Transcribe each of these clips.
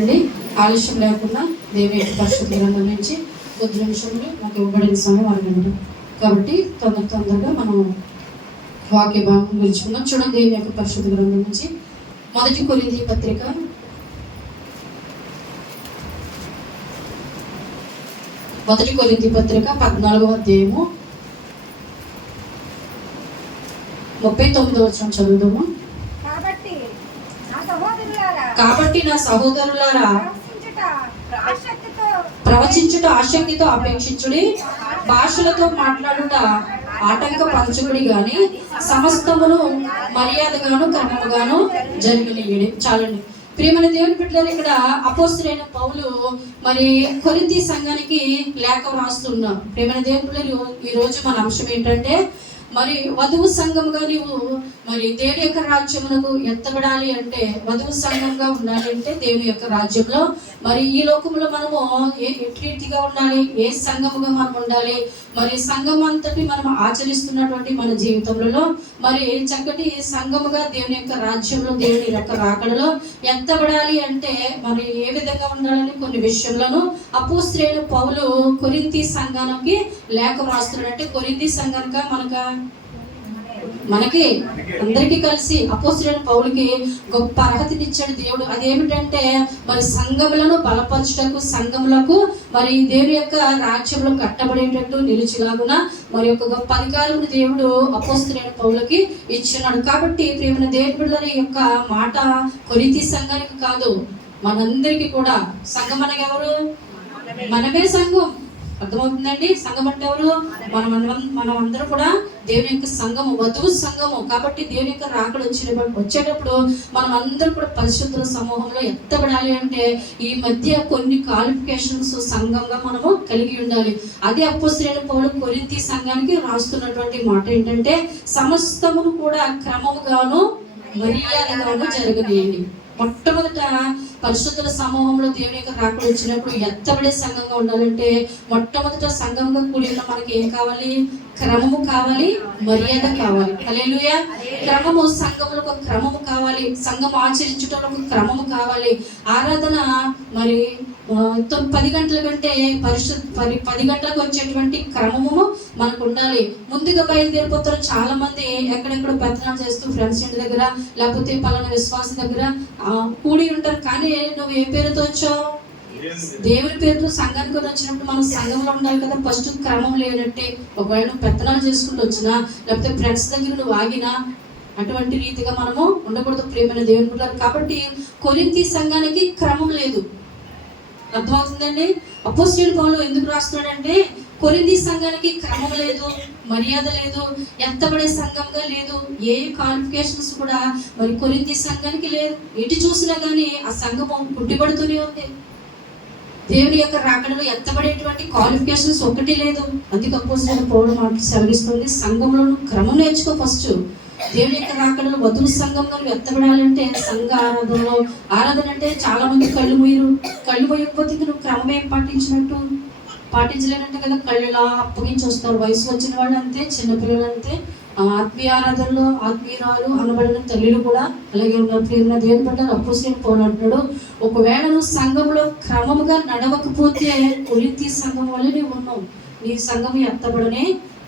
అండి. ఆలస్యం లేకుండా దేవి యొక్క పరిశుద్ధ గ్రంథం నుంచి కొద్ది నిమిషంలో నాకు ఇవ్వబడిన సమయం అరగంట. కాబట్టి తొందరగా మనం వాక్య భాగం గురించుకుందాం. చూడండి, దేవి యొక్క పరిశుద్ధ గ్రంథం నుంచి మొదటి కొరింథీ పత్రిక 14వ అధ్యాయము 39వ వచనం చదువుదాము. కాబట్టి నా సహోదరులారా, ప్రవచించుట ఆసక్తితో అపేక్షించుడి, భాషలతో మాట్లాడుట ఆటంకపరచుకుడి గాని సమస్తమును మర్యాదగాను క్రమముగాను జరిగినయ్యడి. చాలండి. ప్రియమైన దేవుని బిడ్డలారా, ఇక్కడ అపోస్తలుడైన పౌలు మరి కొరింథీ సంఘానికి లేఖ రాస్తున్నారు. ప్రియమైన దేవుని బిడ్డలారా, ఈ రోజు మన అంశం ఏంటంటే, మరి వధువు సంఘంగా నీవు మరి దేవుని యొక్క రాజ్యమునకు ఎత్తబడాలి అంటే, వధువు సంఘంగా ఉండాలి అంటే దేవుని యొక్క రాజ్యంలో మరి ఈ లోకంలో మనము ఎట్లా ఉండాలి, ఏ సంఘముగా మనం ఉండాలి, మరి సంఘం అంతటి మనం ఆచరిస్తున్నటువంటి మన జీవితంలో మరి చక్కటి సంఘముగా దేవుని యొక్క రాజ్యంలో దేవుని యొక్క రాకడలో ఎత్తబడాలి అంటే మరి ఏ విధంగా ఉండాలని కొన్ని విషయంలోనూ అపోస్తలుడైన పౌలు కొరింథీ సంఘానికి లేఖ రాస్తున్నాడు. అంటే కొరింథీ సంఘానికి మనకి అందరికీ కలిసి అపోస్తలుడైన పౌలుకి గొప్ప అర్హతనిచ్చాడు దేవుడు. అదేమిటంటే మరి సంఘములను బలపరచుటకు, సంఘములకు మరి దేవుని యొక్క రాజ్యంలో కట్టబడేటట్టు నిలిచిలాగున మరి యొక్క గొప్ప అధికారమును దేవుడు అపోస్తలుడైన పౌలుకి ఇచ్చినాడు. కాబట్టి ప్రియమైన దేవుని బిడ్డల యొక్క మాట కొరింథీ సంఘానికి కాదు, మనందరికీ కూడా. సంఘం అనగా ఎవరు? మనమే సంఘం. అర్థమవుతుందండి? సంఘం అంటే ఎవరు? మనం అందరూ కూడా దేవుని యొక్క సంఘము, వధువు సంఘము. కాబట్టి దేవుని యొక్క రాకడ వచ్చేటప్పుడు మనం అందరూ కూడా పరిశుద్ధుల సమూహంలో ఎత్తబడాలి అంటే ఈ మధ్య కొన్ని క్వాలిఫికేషన్స్ సంఘంగా మనము కలిగి ఉండాలి. అదే అపోస్తలుడైన పౌలు కొరింథీ సంఘానికి రాస్తున్నటువంటి మాట ఏంటంటే, సమస్తమును కూడా క్రమముగాను మర్యాదగాను జరగనియండి. మొట్టమొదట పరిశుద్ధుల సమూహంలో దేవుని యొక్క రాకడ వచ్చినప్పుడు ఎత్తబడే సంఘంగా ఉండాలంటే మొట్టమొదట సంఘంగా కూడి ఉన్న మనకి ఏం కావాలి? క్రమము కావాలి, మర్యాద కావాలి. హల్లెలూయా. క్రమము, సంఘములకు ఒక క్రమము కావాలి, సంఘం ఆచరించడానికి క్రమము కావాలి. ఆరాధన మరి 10 గంటల కంటే 10 గంటలకు వచ్చేటువంటి క్రమము మనకు ఉండాలి. ముందుగా బయలుదేరిపోతారు చాలా మంది, ఎక్కడెక్కడ పెత్తనాలు చేస్తూ ఫ్రెండ్స్ ఇంటి దగ్గర లేకపోతే పలానా విశ్వాసం దగ్గర కూడి ఉంటారు. కానీ నువ్వు ఏ పేరుతో వచ్చావు? దేవుని పేరుతో సంఘానికి వచ్చినప్పుడు మనం సంఘంలో ఉండాలి కదా. ఫస్ట్ క్రమం లేనట్టే ఒకవేళ నువ్వు పెత్తనాలు చేసుకుంటూ వచ్చినా లేకపోతే ఫ్రెండ్స్ దగ్గర నువ్వు ఆగినా అటువంటి రీతిగా మనము ఉండకూడదు. ప్రియమైన దేవుని బిడ్డలారా, కాబట్టి కొరింథీ సంఘానికి క్రమం లేదు. అర్థమవుతుందండి? అపోస్తలుడైన పౌలు ఎందుకు రాస్తున్నాడంటే, కొరింథీ సంఘానికి క్రమం లేదు, మర్యాద లేదు, ఎత్తబడే సంఘంగా లేదు, ఏ క్వాలిఫికేషన్స్ కూడా మరి కొరింథీ సంఘానికి లేదు. ఎటు చూసినా కానీ ఆ సంఘము పుట్టిపడుతూనే ఉంది. దేవుని యొక్క రాకడలో ఎత్తబడేటువంటి క్వాలిఫికేషన్స్ ఒకటి లేదు. అందుకే అపోస్తలుడైన పౌలు మాకు సెలవిస్తుంది, సంఘంలో క్రమం నేర్చుకో. ఫస్ట్ దేవుని యొక్క రాకడలో వధువు సంఘంగా ఎత్తబడాలంటే సంఘ ఆరాధన అంటే చాలా మంది కళ్ళు మొయ్యకపోతే నువ్వు క్రమం ఏం పాటించలేనంటే కదా. కళ్ళులా అప్పగించి వస్తారు. వయసు వచ్చిన వాళ్ళు అంతే, చిన్నపిల్లలు అంతే. ఆత్మీయ ఆరాధనలో ఆత్మీయురాలు అనబడిన తల్లిలు కూడా అలాగే ఉన్నారు. ప్రియమైన దేవుని బిడ్డలారా, అపోస్తలుడైన పౌలు అంటున్నాడు, ఒకవేళ నువ్వు సంఘంలో క్రమముగా నడవకపోతే కొరింథీ సంఘం వల్ల నువ్వు ఉన్నావు. నీ సంఘము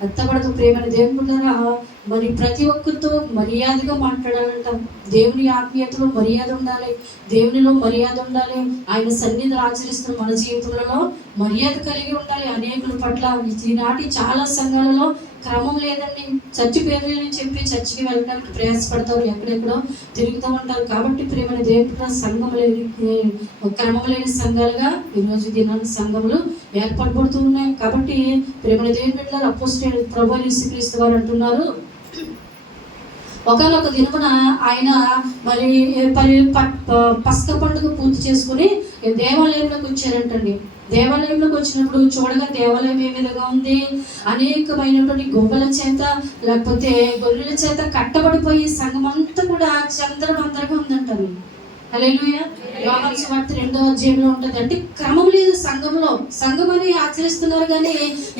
ఎత్తబడదు. ప్రియమైన దేవుని బిడ్డలారా, మరి ప్రతి ఒక్కరితో మర్యాదగా మాట్లాడాలంట. దేవుని ఆత్మీయతలో మర్యాద ఉండాలి, దేవునిలో మర్యాద ఉండాలి. ఆయన సన్నిధిని ఆచరిస్తున్న మన జీవితంలో మర్యాద కలిగి ఉండాలి. అనేకుల పట్ల ఈనాటి చాలా సంఘాలలో క్రమం లేదండి. చర్చి పేర్లని చెప్పి చర్చికి వెళ్ళడానికి ప్రయాసపడతారు, ఎక్కడెక్కడో తిరుగుతూ ఉంటారు. కాబట్టి ప్రియమైన దేవుని సంఘం లేని, క్రమం లేని సంఘాలుగా ఈరోజు దినాన్ని సంఘములు ఏర్పడబడుతూ ఉన్నాయి. కాబట్టి ప్రియమైన దేవుని బిడ్డలారా, అపోస్తలుడైన ప్రభువైన యేసుక్రీస్తు వారు అంటున్నారు, ఒకనొక దినమున ఆయన మరి పస్క పండుగ పూర్తి చేసుకుని దేవాలయంలోకి వచ్చారంటండి. దేవాలయంలోకి వచ్చినప్పుడు చూడగా దేవాలయం ఏ విధంగా ఉంది? అనేకమైనటువంటి గొవ్వల చేత లేకపోతే గొర్రెల చేత కట్టబడిపోయి సంఘం అంతా కూడా చంద్రమందరగా ఉందంటారు. హల్లెలూయా. యోహాను సువార్త 2వ అధ్యాయంలో ఉంటుంది. అంటే క్రమం లేదు సంఘంలో. సంఘం అని ఆచరిస్తున్నారు కానీ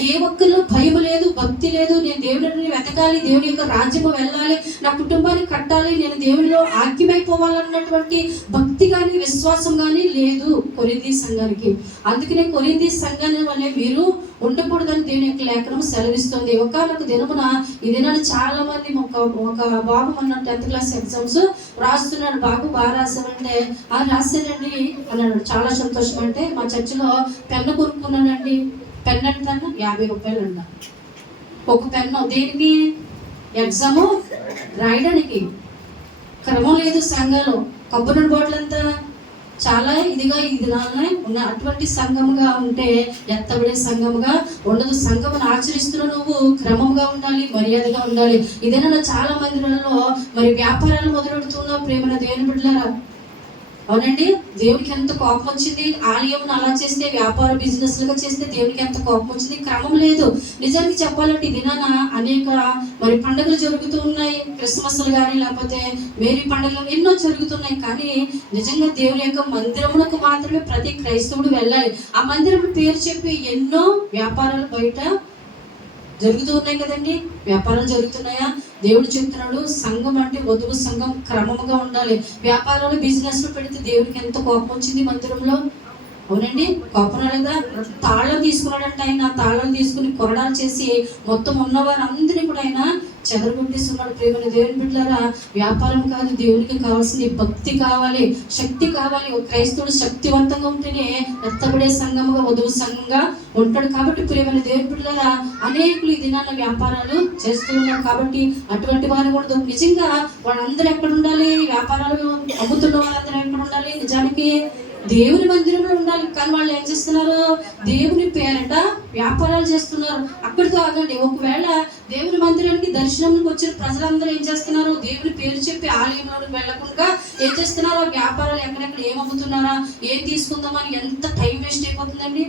ఏ ఒక్కరిలో భయం లేదు, భక్తి లేదు. నేను దేవుడిని వెతకాలి, దేవుని యొక్క రాజ్యము వెళ్ళాలి, నా కుటుంబాన్ని కట్టాలి, నేను దేవునిలో ఆక్యమైపోవాలన్నటువంటి భక్తి కానీ విశ్వాసం కానీ లేదు కొరింథీ సంఘానికి. అందుకనే కొరింథీ సంఘాన్ని వల్లే మీరు ఉండకూడదని దేవుని యొక్క లేఖనం సెలవిస్తుంది. ఒకనొక దినమున ఈ దినాన్ని చాలా మంది ఒక బాబు మన 10th క్లాస్ ఎగ్జామ్స్ రాస్తున్నాడు. బాబు బాగా రాశానంటే రాశానండి అన్నాడు. చాలా సంతోషం. అంటే మా చర్చిలో పెన్ను కొనుక్కున్నానండి. పెన్ అంటే 50 రూపాయలు అంట ఒక పెన్ను. దేనికి? ఎగ్జాము రాయడానికి. క్రమం లేదు సంఘంలో. కొబ్బరి బాటిల్ అంతా చాలా ఇదిగా ఈ దినాలనే ఉన్న అటువంటి సంఘముగా ఉంటే ఎత్తబడే సంఘముగా ఉండదు. సంఘమును ఆచరిస్తున్న నువ్వు క్రమంగా ఉండాలి, మర్యాదగా ఉండాలి. ఇదేనా చాలా మందిలో మరి వ్యాపారాలు మొదలెడుతున్న ప్రేమన దేవుని బిడ్డలారా, అవునండి, దేవుడికి ఎంత కోపం వచ్చింది. ఆలయం అలా చేస్తే, వ్యాపార బిజినెస్లుగా చేస్తే దేవుడికి ఎంత కోపం వచ్చింది. క్రమం లేదు. నిజానికి చెప్పాలంటే ఈ దినాన అనేక మరి పండుగలు జరుగుతూ ఉన్నాయి. క్రిస్మస్లు కానీ లేకపోతే మేరీ పండుగలు ఎన్నో జరుగుతున్నాయి. కానీ నిజంగా దేవుని యొక్క మందిరమునకు మాత్రమే ప్రతి క్రైస్తవుడు వెళ్ళాలి. ఆ మందిరం పేరు చెప్పి ఎన్నో వ్యాపారాలు బయట జరుగుతూ ఉన్నాయి కదండి. వ్యాపారాలు జరుగుతున్నాయా? దేవుడు చెప్తున్నాడు సంఘం అంటే వధువు సంఘం క్రమముగా ఉండాలి. వ్యాపారాలు బిజినెస్లు పెడితే దేవుడికి ఎంత కోపం వచ్చింది మందిరంలో. అవునండి, కోపం రాలేదా? తాళం తీసుకున్నాడంటే ఆయన తాళాలు తీసుకుని కొరడాలు చేసి మొత్తం ఉన్నవారు అందరినీ కూడా ఆయన చెదరగొట్టేస్తున్నాడు. ప్రేమని దేవుని బిడ్డలారా, వ్యాపారం కాదు, దేవునికి కావాల్సింది భక్తి కావాలి, శక్తి కావాలి. ఒక క్రైస్తవుడు శక్తివంతంగా ఉంటేనే ఎత్తబడే సంఘముగా వధువు సంఘంగా ఉంటాడు. కాబట్టి ప్రేమని దేవుని బిడ్డలారా, అనేకులు ఈ దినాన వ్యాపారాలు చేస్తూ ఉన్నారు. కాబట్టి అటువంటి వారు కూడా నిజంగా వాళ్ళందరూ ఎక్కడ ఉండాలి? వ్యాపారాలు అమ్ముతున్న వాళ్ళందరూ ఎక్కడ ఉండాలి? నిజానికి దేవుని మందిరంలో ఉండాలి. కానీ వాళ్ళు ఏం చేస్తున్నారు? దేవుని పేరట వ్యాపారాలు చేస్తున్నారు. అక్కడితో ఆగండి. ఒకవేళ దేవుని మందిరానికి దర్శనానికి వచ్చిన ప్రజలందరూ ఏం చేస్తున్నారు? దేవుని పేరు చెప్పి ఆలయంలోకి వెళ్ళకుండా ఏం చేస్తున్నారు? వ్యాపారాలు ఎక్కడెక్కడ ఏం అమ్ముతున్నారా, ఏం తీసుకుందామని ఎంత టైం వేస్ట్ అయిపోతుందండి.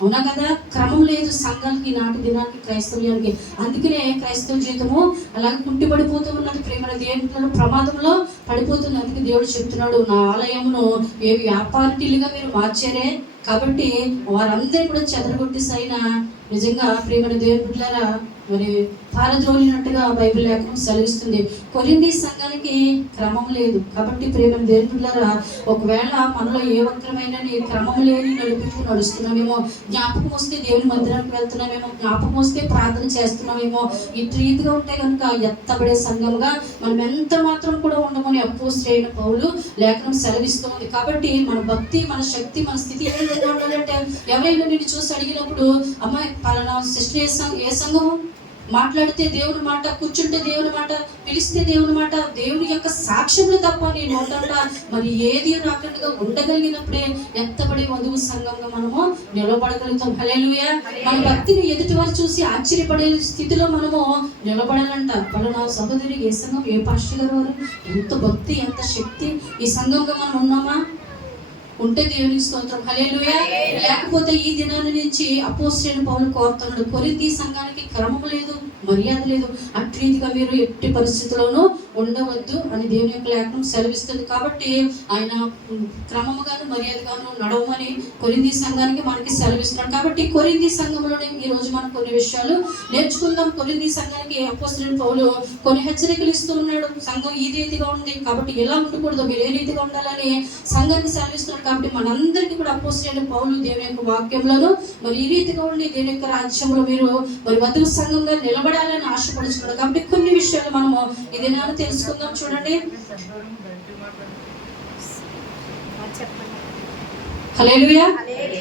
అవునా కదా? క్రమం లేదు సంఘానికి, నాటి దినానికి, క్రైస్తవ్యానికి. అందుకనే క్రైస్తవ జీవితము అలాగే కుంటిపడిపోతూ ఉన్నది. ప్రేమ దేవుని ప్రమాదంలో పడిపోతుంది. అందుకే దేవుడు చెప్తున్నాడు, నా ఆలయమును ఏ వ్యాపారిటీలుగా మీరు మార్చారే, కాబట్టి వారందరూ కూడా చెదరగొట్టేసైనా నిజంగా ప్రేమ దేవుని బిడ్డలారా మరి పారద్రోలినట్టుగా బైబిల్ లేఖనం సెలవిస్తుంది. కొరింథీ సంఘానికి క్రమం లేదు. కాబట్టి ప్రేమ దేవుని బిడ్డలారా, ఒకవేళ మనలో ఏ ఒక్కరమైన క్రమం లేని నడుస్తున్నామేమో, జ్ఞాపకం వస్తే దేవుని మందిరానికి వెళ్తున్నామేమో, జ్ఞాపకం వస్తే ప్రార్థన చేస్తున్నామేమో, ఈ రీతిగా ఉంటే కనుక ఎత్తబడే సంఘంగా మనం ఎంత మాత్రం కూడా ఉండమని అపోస్తలుడైన పౌలు లేఖనం సెలవిస్తుంది. కాబట్టి మన భక్తి, మన శక్తి, మన స్థితి ఏ విధంగా ఉండాలంటే, ఎవరైనా నిన్ను చూసి అడిగినప్పుడు అమ్మాయి పలానా సిస్టర్ ఏ సంఘం, మాట్లాడితే దేవుని మాట, కూర్చుంటే దేవుని మాట, పిలిస్తే దేవుని మాట, దేవుని యొక్క సాక్ష్యములు తప్ప నీ నోటంట మరి ఏది రాకుండా ఉండగలిగినప్పుడే ఎత్తబడే వధువు సంఘంగా మనము నిలబడగలుగుతాం. హల్లెలూయా. మన భక్తిని ఎదుటి వారు చూసి ఆశ్చర్యపడే స్థితిలో మనము నిలబడాలంట. పలానా సహోదరి ఏ సంఘం, ఏ పాస్టర్ గారు వారు, ఎంత భక్తి, ఎంత శక్తి, ఈ సంఘంగా మనం ఉన్నామా? ఉంటే దేవునికి స్తోత్రం. హల్లెలూయా. లేకపోతే ఈ దినాన్ని నుంచి అపోస్తలుడైన పౌలు కోరుతున్నాడు, కొరింథీ సంఘానికి క్రమం లేదు, మర్యాద లేదు, అట్రీతిగా మీరు ఎట్టి పరిస్థితుల్లోనూ ఉండవద్దు అని దేవుని యొక్క లేఖనం సెలవిస్తుంది. కాబట్టి ఆయన క్రమముగాను మర్యాదగాను నడవమని కొరింథీ సంఘానికి మనకి సెలవిస్తున్నాడు. కాబట్టి కొరింథీ సంఘంలోనే ఈ రోజు మనం కొన్ని విషయాలు నేర్చుకుందాం. కొరింథీ సంఘానికి అపోస్తలుడైన పౌలు కొన్ని హెచ్చరికలు ఇస్తూ ఉన్నాడు. సంఘం ఈ రీతిగా ఉంది, కాబట్టి ఎలా ఉండకూడదు, మీరు ఏ రీతిగా ఉండాలని సంఘానికి సెలవిస్తున్నాడు. కాబట్టి మనందరికీ కూడా అపోస్తలుడైన పౌలు దేవుని యొక్క వాక్యంలోను మరి ఈ రీతిగా ఉండి దేవుని యొక్క రాజ్యంలో మీరు మరి వధువు సంఘంగా నిలబడాలని ఆశపడుతున్నాడు. కాబట్టి కొన్ని విషయాలు మనము ఇది నేను తెలుసుకుందాం. చూడండి, హల్లెలూయా.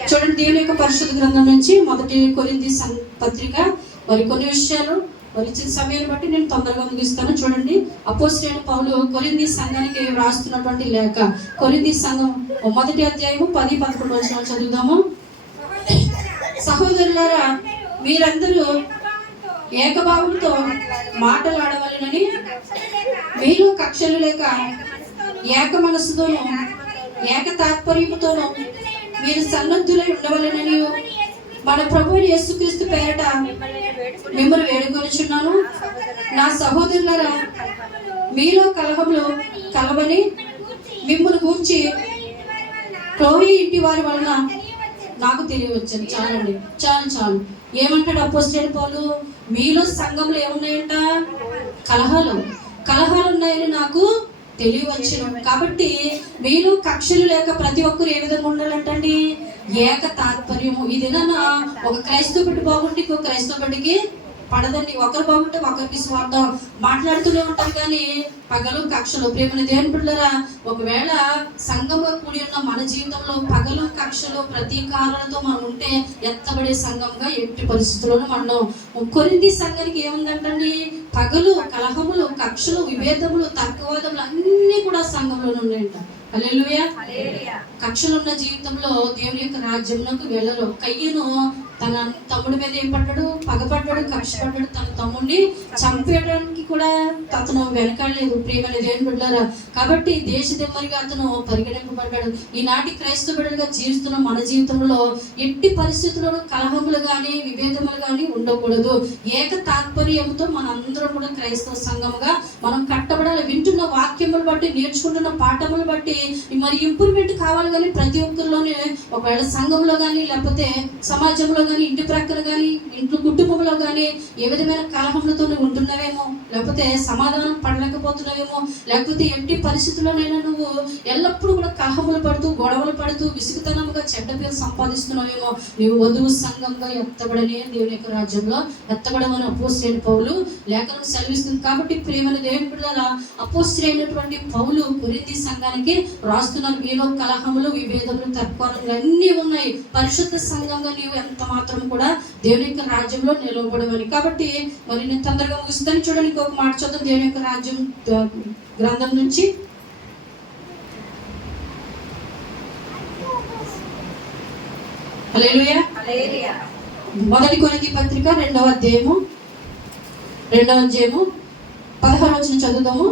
చూడండి, దేవుని యొక్క పరిశుద్ధ గ్రంథం నుంచి మొదటి కొరింథీ పత్రిక మరి కొన్ని విషయాలు మరి ఇచ్చిన సమయాన్ని బట్టి నేను తొందరగా ముగిస్తాను. చూడండి, అపోస్తలుడైన పౌలు కొరింథీ సంఘానికి రాస్తున్నటువంటి లేఖ. కొరింథీ సంఘం 1వ అధ్యాయము 10-11 వచనాలు చదువుదాము. సహోదరులారా, మీరందరూ ఏకభావంతో మాటలాడవలెనని మీలో కక్షలు లేక ఏక మనస్సుతోనూ ఏక తాత్పర్యముతోనూ మీరు సన్నద్ధులై ఉండవలెనని మన ప్రభువు యేసుక్రీస్తు పేరట మిమ్మల్ని వేడుకొనుచున్నాను. నా సహోదరులారా, మీలో కలహములు కలవని మిమ్మల్ని గూర్చి క్లోయి ఇంటి వారి వలన నాకు తెలియవచ్చని. చాలండి, చాలు. ఏమంటాడు అపోస్తలుడైన పౌలు? మీలో సంఘంలో ఏమున్నాయంట? కలహాలు ఉన్నాయని నాకు తెలియవచ్చును. కాబట్టి మీలో కక్షలు లేక ప్రతి ఒక్కరు ఏ విధంగా ఉండాలంటండి? ఏక తాత్పర్యము. ఇదేనా ఒక క్రైస్తవ బిడ్డ బాగుంటే ఇంకో క్రైస్తవ బిడ్డకి పడదండి. ఒకరు బాగుంటే ఒకరికి స్వార్థం మాట్లాడుతూనే ఉంటారు, కానీ పగలు కక్షలు. ప్రేమని దేవుని బిడ్డలారా, ఒకవేళ సంఘంగా కూడి ఉన్న మన జీవితంలో పగలు కక్షలు ప్రతీకారాలతో మనం ఉంటే ఎత్తబడే సంఘంగా ఎట్టి పరిస్థితుల్లోనూ మనం. కొరింథీ సంఘానికి ఏముందంటండి? పగలు, కలహములు, కక్షలు, విభేదములు, తర్కవాదములు అన్నీ కూడా సంఘంలోనే ఉన్నాయంట. హల్లెలూయా. కక్షలున్న జీవితంలో దేవుని యొక్క రాజ్యంలోకి వెళ్ళరు. కయ్యను తన తమ్ముడి మీద ఏం పడ్డాడు? పగపడ్డాడు, కక్ష పడ్డాడు. తన తమ్ముడిని చంపేయడానికి కూడా అతను వెనకాడలేదు. ప్రియమైన దేవుని బిడ్డలారా, కాబట్టి దేశ దిమ్మరిగా అతను పరిగణింపబడ్డాడు. ఈనాటి క్రైస్తవ బిడ్డలుగా జీవిస్తున్న మన జీవితంలో ఎట్టి పరిస్థితుల్లోనూ కలహములు కానీ విభేదములు కానీ ఉండకూడదు. ఏక తాత్పర్యంతో మనందరం కూడా క్రైస్తవ సంఘముగా మనం కట్టబడాలి. వింటున్న వాక్యములు బట్టి, నేర్చుకుంటున్న పాఠములు బట్టి మరి ఇంప్రూవ్మెంట్ కావాలి. కానీ ప్రతి ఒక్కరిలోనే ఒకవేళ సంఘంలో కానీ, లేకపోతే సమాజంలో కానీ, ఇంటి ప్రక్కన కానీ, ఇంట్లో కుటుంబంలో కానీ ఏ విధమైన కలహములతో ఉంటున్నావేమో, లేకపోతే సమాధానం పడలేకపోతున్నావేమో, లేకపోతే ఎట్టి పరిస్థితుల్లోనైనా నువ్వు ఎల్లప్పుడూ కూడా కలహములు పడుతూ, గొడవలు పడుతూ, విసుగుతనముగా చెడ్డ పేరు సంపాదిస్తున్నావేమో, నీవు వధువు సంఘంగా ఎత్తబడనే దేవుని యొక్క రాజ్యంలో ఎత్తబడమని అపోస్తలుడైన పౌలు లేఖనం సెలవిస్తుంది. కాబట్టి ప్రియమైన దేవుని బిడ్డలారా, అపోస్తలుడైనటువంటి పౌలు కొరింథీ సంఘానికి రాస్తున్నారు. మీలో కలహములు, విభేదములు, తర్కాలు అన్నీ ఉన్నాయి. పరిశుద్ధ సంఘంగా నీవు ఎంత మాత్రం కూడా దేవుని యొక్క రాజ్యంలో నిలవబడమని. కాబట్టి మరి నేను తొందరగా ముగిస్తాను. చూడండి, ఇంకొక మాట చూద్దాం దేవుని యొక్క రాజ్యం గ్రంథం నుంచి. హల్లెలూయా. మొదటి కొరింథీ పత్రిక 2వ అధ్యాయము 16వ వచనం చదువుదాము.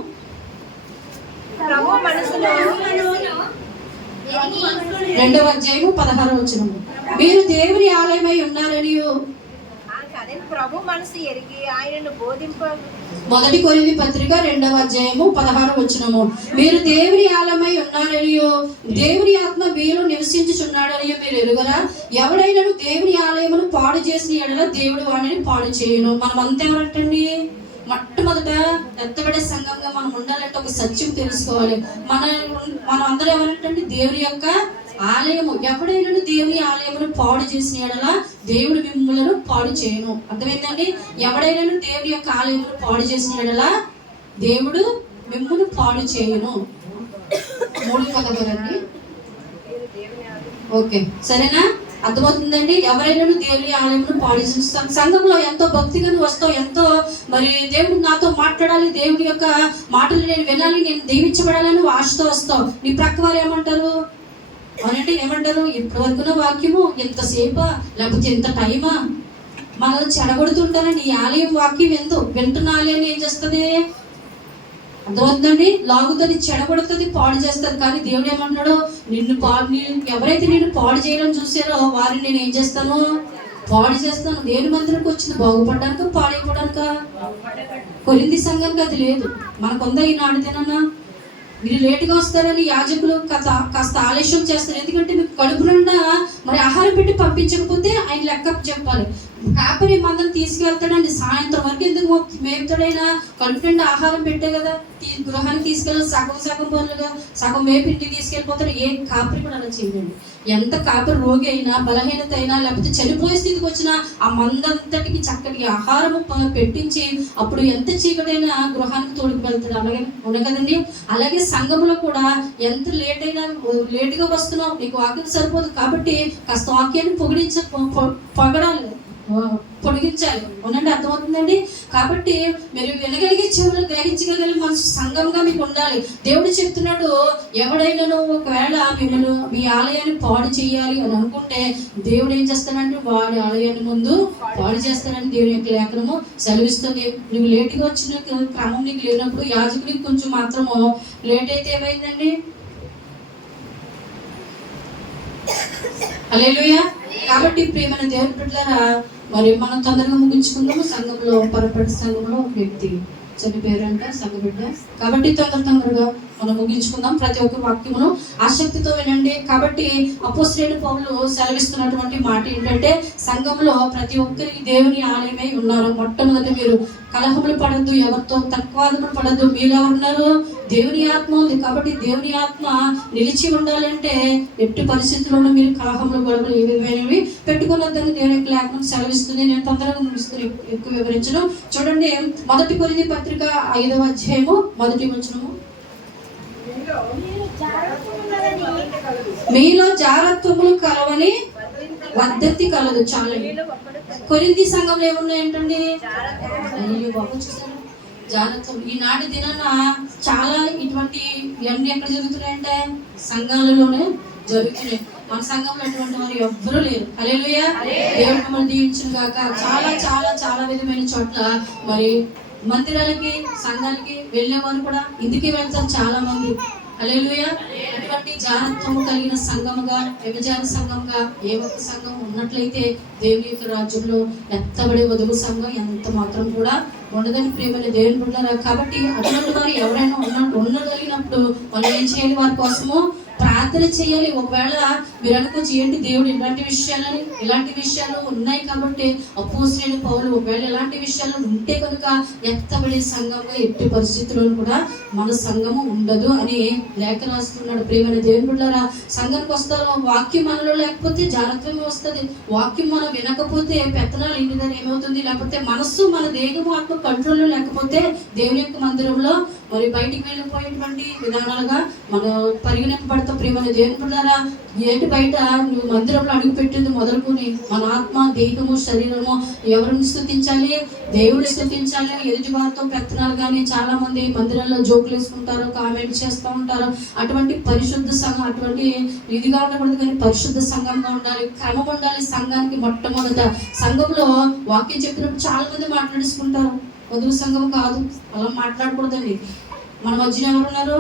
2వ అధ్యాయము 16వ వచనం. మీరు దేవుని ఆలయమై ఉన్నారని మొదటి కొరింథీ పత్రిక 2వ అధ్యాయము 16వ వచనము. మీరు దేవుని ఆలయమై ఉన్నారని, దేవుని ఆత్మ మీరు నివసించుచున్నాడని మీరు ఎరుగరా? ఎవడైనా దేవుని ఆలయమును పాడు చేసిన ఎడల దేవుడు వాడిని పాడు చేయను. మనం అంతా ఎవరంటండి? మొట్టమొదట ఎత్తబడే సంఘంగా మనం ఉండాలంటే ఒక సత్యం తెలుసుకోవాలి. మనం అందరూ ఎవరంటే దేవుని యొక్క ఆలయము. ఎవడైనా దేవుని ఆలయమును పాడు చేసిన ఎడల దేవుడు మిమ్మల్ని పాడు చేయను. అర్థమైందండి? ఎవడైనా దేవుని యొక్క ఆలయమును పాడు చేసిన ఎడల దేవుడు మిమ్మల్ని పాడు చేయను. 3 కదండి. ఓకే, సరేనా? అర్థమవుతుందండి? ఎవరైనా దేవుని ఆలయంలో పాడు చేస్తాం. సంఘంలో ఎంతో భక్తిగా వస్తావు, ఎంతో మరి దేవుడు నాతో మాట్లాడాలి, దేవుడి యొక్క మాటలు నేను వినాలి, నేను దీవించబడాలని ఆశతో వస్తావు. నీ ప్రక్క వారు ఏమంటారు? అవునంటే ఏమంటారు? ఇప్పటి వరకున్న వాక్యము ఎంతసేపా, లేకపోతే ఎంత టైమా? మనల్ని చెడగొడుతుంటారండి. ఈ ఆలయం వాక్యం ఎంతో వింటున్న ఆలయాన్ని ఏం చేస్తుంది? అర్థమవుతుందండి? లాగుతుంది, చెడగొడుతుంది, పాడు చేస్తుంది. కానీ దేవుడు ఏమంటున్నాడు? ఎవరైతే నిన్ను పాడు చేయడం చూసారో వారిని నేను ఏం చేస్తాను? పాడు చేస్తాను. దేవుని మందిరానికి వచ్చింది బాగుపడడానిక, పాడైపోవడానిక? కొరింథీ సంఘానికి అది లేదు. మనకుందా ఈనాడుతేనన్నా? మీరు లేటుగా వస్తారని యాజకులు కాస్త ఆలస్యం చేస్తారు. ఎందుకంటే మీకు కడుపు నిండా మరి ఆహారం పెట్టి పంపించకపోతే ఆయన లెక్క చెప్పాలి. కాపరి మందరం తీసుకెళ్తాడండి, సాయంత్రం వరకు ఎందుకు మేపుతాడైనా? కడుపు నిండా ఆహారం పెట్టే కదా గృహానికి తీసుకెళ్ళి సగం పనులుగా సగం మేపింటి తీసుకెళ్ళిపోతాడు. ఏ కాపరి కూడా అలా చేయండి. ఎంత కాపరి రోగి అయినా, బలహీనత అయినా, లేకపోతే చనిపోయే స్థితికి వచ్చినా ఆ మందంతటికి చక్కటి ఆహారం పెట్టించి అప్పుడు ఎంత చీకటైనా గృహానికి తోడుకు వెళ్తాడు. అలాగే అవును కదండి? అలాగే సంఘంలో కూడా ఎంత లేటుగా వస్తున్నావు, నీకు వాక్యం సరిపోదు కాబట్టి కాస్త వాక్యాన్ని పొగడాలి, పొడిగించాలి. అవునండి? అర్థమవుతుందండి? కాబట్టి మీరు వినగలిగే చెవులు, గ్రహించగలిగే మనసు సంఘంగా మీకు ఉండాలి. దేవుడు చెప్తున్నాడు, ఎవడైనా ఒకవేళ మిమ్మల్ని మీ ఆలయాన్ని పాడు చేయాలి అని అనుకుంటే దేవుడు ఏం చేస్తాడంటే వాడి ఆలయాన్ని ముందు పాడు చేస్తాడని దేవుని యొక్క లేఖనము సెలవిస్తుంది. నువ్వు లేటుగా వచ్చిన క్రమం నీకు లేనప్పుడు యాజకుడికి కొంచెం మాత్రము లేట్ అయితే ఏమైందండి? హల్లెలూయా. కాబట్టి ప్రియమైన దేవుని బిడ్డలారా, మరి మనం తొందరగా ముగించుకుందాము. సంఘంలో పొరపాటు సంఘంలో ఒక వ్యక్తి చనిపోయారంట, సంఘ బిడ్డ. కాబట్టి తొందరగా మనం ముగించుకుందాం. ప్రతి ఒక్క వాక్యమును ఆసక్తితో వినండి. కాబట్టి అపోస్తలుడైన పౌలు సెలవిస్తున్నటువంటి మాట ఏంటంటే, సంఘంలో ప్రతి ఒక్కరికి దేవుని ఆలయమై ఉన్నారు. మొట్టమొదటి మీరు కలహములు పడద్దు, ఎవరితో తక్కువాదములు పడద్దు. మీరు ఎవరున్నారు? దేవుని ఆత్మ ఉంది. కాబట్టి దేవుని ఆత్మ నిలిచి ఉండాలంటే ఎట్టి పరిస్థితుల్లోనూ మీరు కలహములు గొడవలు ఏ విధమైనవి పెట్టుకున్నదని దేవుని యొక్క లేఖనం సెలవిస్తుంది. నేను తొందరగా ముగిస్తున్నాను, ఎక్కువ వివరించను. చూడండి, 1 కొరింథీ పత్రిక 5వ అధ్యాయము 1వ వచనము. మీలో జారత్వములు కలవని వద్దతి కలదు. చాలా కొరింథీ సంఘంలో ఏమున్నాయంటండి? అయ్యో బాబు, చూసారు జాగ్రత్త. ఈనాటి దినాన చాలా ఇటువంటి ఇవన్నీ ఎక్కడ జరుగుతున్నాయంటే సంఘాలలోనే జరుగుతున్నాయి. మన సంఘంలో అటువంటి వారు ఎవ్వరూ లేరు. హల్లెలూయా. దేవుడు మమ్మల్ని దీవించును గాక. చాలా చాలా చాలా విధమైన చోట్ల మరి మందిరాలకి సంఘాలకి వెళ్ళేవారు కూడా ఇందుకే వెళ్తారు చాలా మంది. హల్లెలూయా. అటువంటి జాగ్రత్తము కలిగిన సంఘముగా, వ్యభిచార సంఘంగా ఏ ఒక్క సంఘం ఉన్నట్లయితే దేవుని యొక్క రాజ్యంలో ఎత్తబడే వధువు సంఘం ఎంత మాత్రం కూడా ఉండదని ప్రేమని దేవుని బిడ్డలారా. కాబట్టి అటువంటి వారు ఎవరైనా ఉండగలిగినప్పుడు వాళ్ళు ఏం చేయాలి? వారి కోసము ప్రార్థన చేయాలి. ఒకవేళ మీరు అనుకోవచ్చు, ఏంటి దేవుడు ఇలాంటి విషయాలు ఉన్నాయి కాబట్టి అపోస్తలుడైన పౌలు ఒకవేళ ఇలాంటి విషయాలు ఉంటే కనుక ఎత్తబడే సంఘంగా ఎట్టి పరిస్థితుల్లో కూడా మన సంఘము ఉండదు అని లేఖ రాస్తున్నాడు. ప్రేమని దేవుని బిడ్డలారా, సంఘానికి వస్తారు, వాక్యం మనలో లేకపోతే జాగ్రత్తగా వస్తుంది. వాక్యం మనం వినకపోతే పెత్తనాలు ఇంటిదని ఏమవుతుంది? లేకపోతే మనస్సు మన దేహము ఆత్మ కంట్రోల్లో లేకపోతే దేవుని యొక్క మందిరంలో మరి బయటికి వెళ్ళిపోయేటువంటి విధానాలుగా మనం పరిగణింపబడతాం. ప్రేమని దేవుని బిడ్డలారా, ఏంటి బయట నువ్వు మందిరంలో అడుగు పెట్టింది మొదలుకొని మన ఆత్మ, దేహము, శరీరము ఎవరిని స్థుతించాలి? దేవుడిని స్థుతించాలి. ఎదుటి వారితో పెత్తనాలు కానీ చాలా మంది మందిరాల్లో జోకులు వేసుకుంటారు, కామెంట్ చేస్తూ ఉంటారు. అటువంటి పరిశుద్ధ సంఘం అటువంటి ఇదిగా ఉండకూడదు, కానీ పరిశుద్ధ సంఘంగా ఉండాలి, క్రమం ఉండాలి. సంఘానికి మొట్టమొదట సంఘంలో వాక్యం చెప్పినప్పుడు చాలా మంది మాట్లాడేసుకుంటారు. వధువు సంఘం కాదు, అలా మాట్లాడకూడదండి. మన మధ్యన ఎవరున్నారు?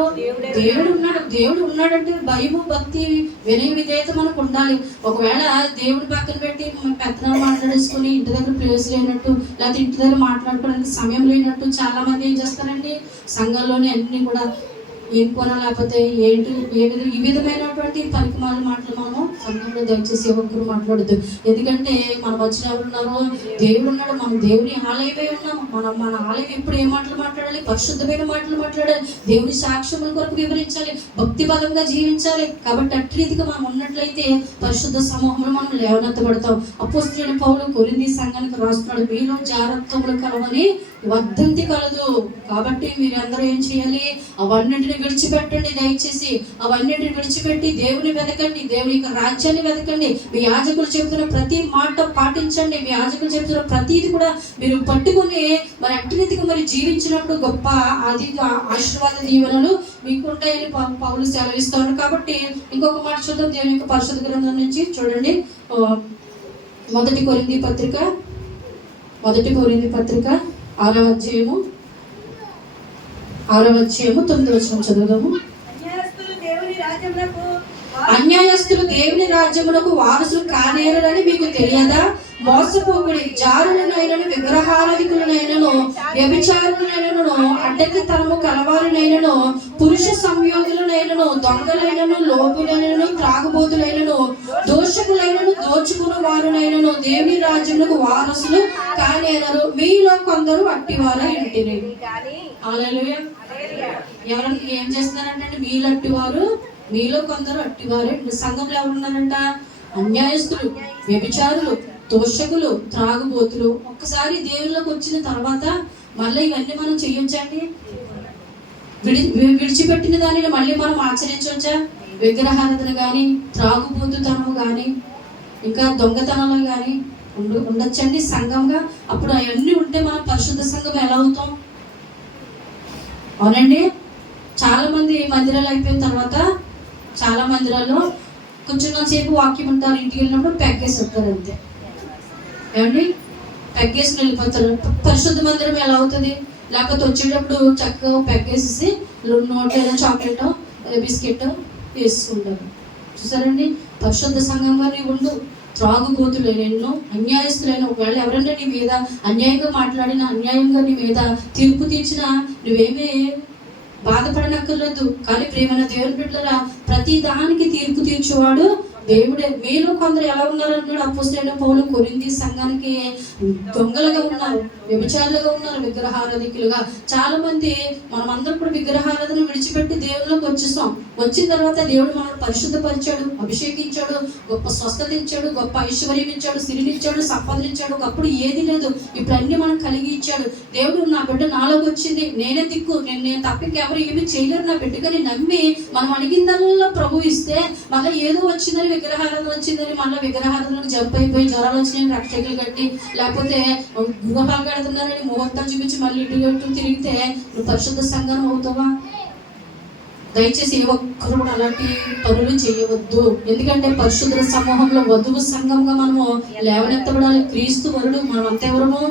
దేవుడు ఉన్నాడు. దేవుడు ఉన్నాడంటే భయము, భక్తి, వినయ విధేయత మనకు ఉండాలి. ఒకవేళ దేవుడి పక్కన పెట్టి పెత్తనాలు మాట్లాడేసుకుని ఇంటి దగ్గర ప్లేస్ లేనట్టు, లేకపోతే ఇంటి దగ్గర మాట్లాడుకోవడానికి సమయం లేనట్టు చాలా మంది ఏం చేస్తారండి? సంఘంలోనే అన్ని కూడా ఏం కొనా లేకపోతే ఏంటి ఈ విధమైనటువంటి పనికిమాల మాటలు మనము సంఘంలో దయచేసి ఒక్కరు మాట్లాడద్దు. ఎందుకంటే మన మధ్యన ఎవరున్నారు? దేవుడు ఉన్నాడు. మనం దేవుని ఆలయమై ఉన్నాము. మన ఆలయం ఎప్పుడు ఏ మాటలు మాట్లాడాలి? పరిశుద్ధమైన మాటలు మాట్లాడాలి. దేవుని సాక్ష్యముల కొరకు వివరించాలి, భక్తి పదంగా జీవించాలి. కాబట్టి అట్టి రీతిగా మనం ఉన్నట్లయితే పరిశుద్ధ సమూహంలో మనం లేవనెత్తబడతాం. అపోస్తలుడైన పౌలు కొరింథీ సంఘానికి రాస్తున్నాడు, మీలో జారత్వములు కలవని వద్దంతి కలదు. కాబట్టి మీరందరూ ఏం చేయాలి? అవన్నింటిని విడిచిపెట్టండి. దయచేసి అవన్నింటిని విడిచిపెట్టి దేవుని వెతకండి, దేవుని యొక్క రాజ్యాన్ని వెతకండి. మీ యాజకులు చెబుతున్న ప్రతి మాట పాటించండి. మీ యాజకులు చెబుతున్న ప్రతిది కూడా మీరు పట్టుకుని మరి అట్టి రీతిగా మరి జీవించినప్పుడు గొప్ప ఆశీర్వాద దీవెనలు మీకుంటాయని పౌలు సెలవిస్తాడు. కాబట్టి ఇంకొక మాట చూద్దాం దేవుని యొక్క పరిశుద్ధ గ్రంథం నుంచి. చూడండి, 1 కొరింథీ పత్రిక 6వ అధ్యాయము 9వ వచనం చదువుదాము. అన్యాయస్తులు దేవుని రాజ్యమునకు వారసులు కానేరని మీకు తెలియదా? మోసపోకుడి, జారులనైనను, విగ్రహారాధికులనైనను, వ్యభిచారులనైనను, అడ్డగితనము కలవారినైనను, పురుష సంయోగులనైనను, దొంగలైనను, లోబులైనను, త్రాగుబోతులైనను, దోషకులైనను, దోచుకుని వారునైనను దేవుని రాజ్యమునకు వారసులు కానేరరు. మీలో కొందరు అట్టివారై ఉంటిరి. హల్లెలూయా. ఎవరైనా ఏం చేస్తున్నారంటే మీలట్టివారు, మీలో కొందరు అట్టివారే. సంఘంలో ఎవరున్నారంట? అన్యాయస్తులు, వ్యభిచారులు, దోషకులు, త్రాగుబోతులు. ఒక్కసారి దేవుళ్ళకి వచ్చిన తర్వాత మళ్ళీ ఇవన్నీ మనం చెయ్యొచ్చండి? విడిచిపెట్టిన దానిని మళ్ళీ మనం ఆచరించవచ్చా? విగ్రహారాధన కానీ, త్రాగుబోతుతనము కానీ, ఇంకా దొంగతనాలు కానీ ఉండొచ్చండి సంఘంగా? అప్పుడు అవన్నీ ఉంటే మనం పరిశుద్ధ సంఘం ఎలా అవుతాం? అవునండి. చాలా మంది మందిరాలు అయిపోయిన తర్వాత చాలా మందిరాల్లో కొంచెంసేపు వాక్యం ఉంటారు, ఇంటికి వెళ్ళినప్పుడు పెగ్గేసి వస్తారు అంతే. ఏమండి? పెగ్గేసి వెళ్ళిపోతారు. పరిశుద్ధ మందిరం ఎలా అవుతుంది? లేకపోతే వచ్చేటప్పుడు చక్కగా పెగ్గేసేసి నోట్లో ఏదో చాక్లెట్, బిస్కెట్ వేసుకుంటారు. చూసారండి? పరిశుద్ధ సంఘంగా నీవు ఉండు. త్రాగుబోతులైన, అన్యాయస్తులైన, ఒకవేళ ఎవరైనా నీ మీద అన్యాయంగా మాట్లాడినా, అన్యాయంగా నీ మీద తీర్పు తీర్చినా నువ్వేమీ బాధపడనక్కర్లేదు. కానీ ప్రియమైన దేవుని బిడ్డలారా, ప్రతి దానికి తీర్పు తీర్చేవాడు దేవుడే. మీలో కొందరు ఎలా ఉన్నారన్నాడు అపోస్తలుడైన పౌలు కొరింథీ సంఘానికి, దొంగలుగా ఉన్నారు, వ్యభిచారులుగా ఉన్నారు, విగ్రహారాధికులుగా. చాలా మంది మనమందరం కూడా విగ్రహారాధన విడిచిపెట్టి దేవుళ్ళకి వచ్చేసాం. వచ్చిన తర్వాత దేవుడు మనల్ని పరిశుద్ధపరిచాడు, అభిషేకించాడు, గొప్ప స్వస్థత ఇచ్చాడు, గొప్ప ఐశ్వర్యం ఇచ్చాడు, సిరినిచ్చాడు, సంపదలు ఇచ్చాడు. ఒకప్పుడు ఏది లేదు, ఇప్పుడు అన్ని మనం కలిగి ఇచ్చాడు. దేవుడు నా బిడ్డ నాలోకి వచ్చింది, నేనే దిక్కు, నేను తప్పిక ఎవరు ఏమి చేయలేరు నా బిడ్డకని నమ్మి మనం అడిగిందల్లా ప్రభు ఇస్తే, మళ్ళీ ఏదో వచ్చిందని విగ్రహారాధన వచ్చిందని మళ్ళీ విగ్రహారాధనకు జంప్ అయిపోయి జ్వరాలు వచ్చినాయని రక్షకులు కట్టి, లేకపోతే గృహాలు కడుతున్నారని ముహూర్తాలు చూపించి మళ్ళీ ఇటు తిరిగితే నువ్వు పరిశుద్ధ సంఘం అవుతావా? దయచేసి ఏ ఒక్కరు కూడా అలాంటి పనులు చేయవద్దు. ఎందుకంటే పరిశుద్ధ సమూహంలో వధువు సంఘంగా మనము లేవనెత్తబడాలి. క్రీస్తు వరుడు, మనం అంతెవరము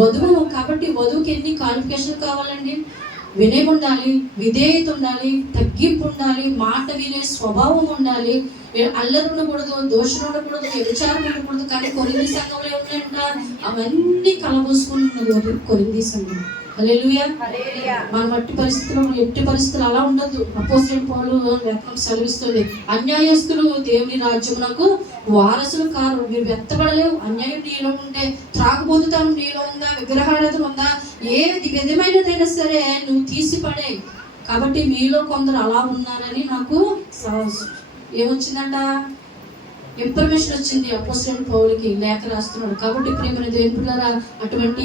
వధువు. కాబట్టి వధువుకి ఎన్ని క్వాలిఫికేషన్ కావాలండి? వినయం ఉండాలి, విధేయత ఉండాలి, తగ్గింపు ఉండాలి, మాట వినే స్వభావం ఉండాలి, అల్లరి ఉండకూడదు, దోషం ఉండకూడదు, వ్యభిచారం ఉండకూడదు. కానీ కొరింథీ సంఘంలో ఏమున్నాయంట? అవన్నీ కలబోసుకున్నది కొరింథీ సంఘం. హల్లెలూయా. మన మట్టి పరిస్థితులు, ఎట్టి పరిస్థితులు అలా ఉండదు. అపోస్తలుడైన పౌలు లేఖనం సెలవిస్తుంది, అన్యాయస్తులు దేవుని రాజ్యమునకు వారసులు కారు. మీరు వెత్తబడలేవు. అన్యాయం నీలో ఉంటే, త్రాగుబోతుతనం నీలో ఉందా, విగ్రహారాధన ఉందా, ఏ విధమైనదైనా సరే నువ్వు తీసిపడే. కాబట్టి మీలో కొందరు అలా ఉన్నారని నాకు ఏమొచ్చిందంట? ఇన్ఫర్మేషన్ వచ్చింది. అపోస్తలుడైన పౌలుకి లేఖ రాస్తున్నాడు. కాబట్టి ప్రియమైన దేవుని బిడ్డలారా, అటువంటి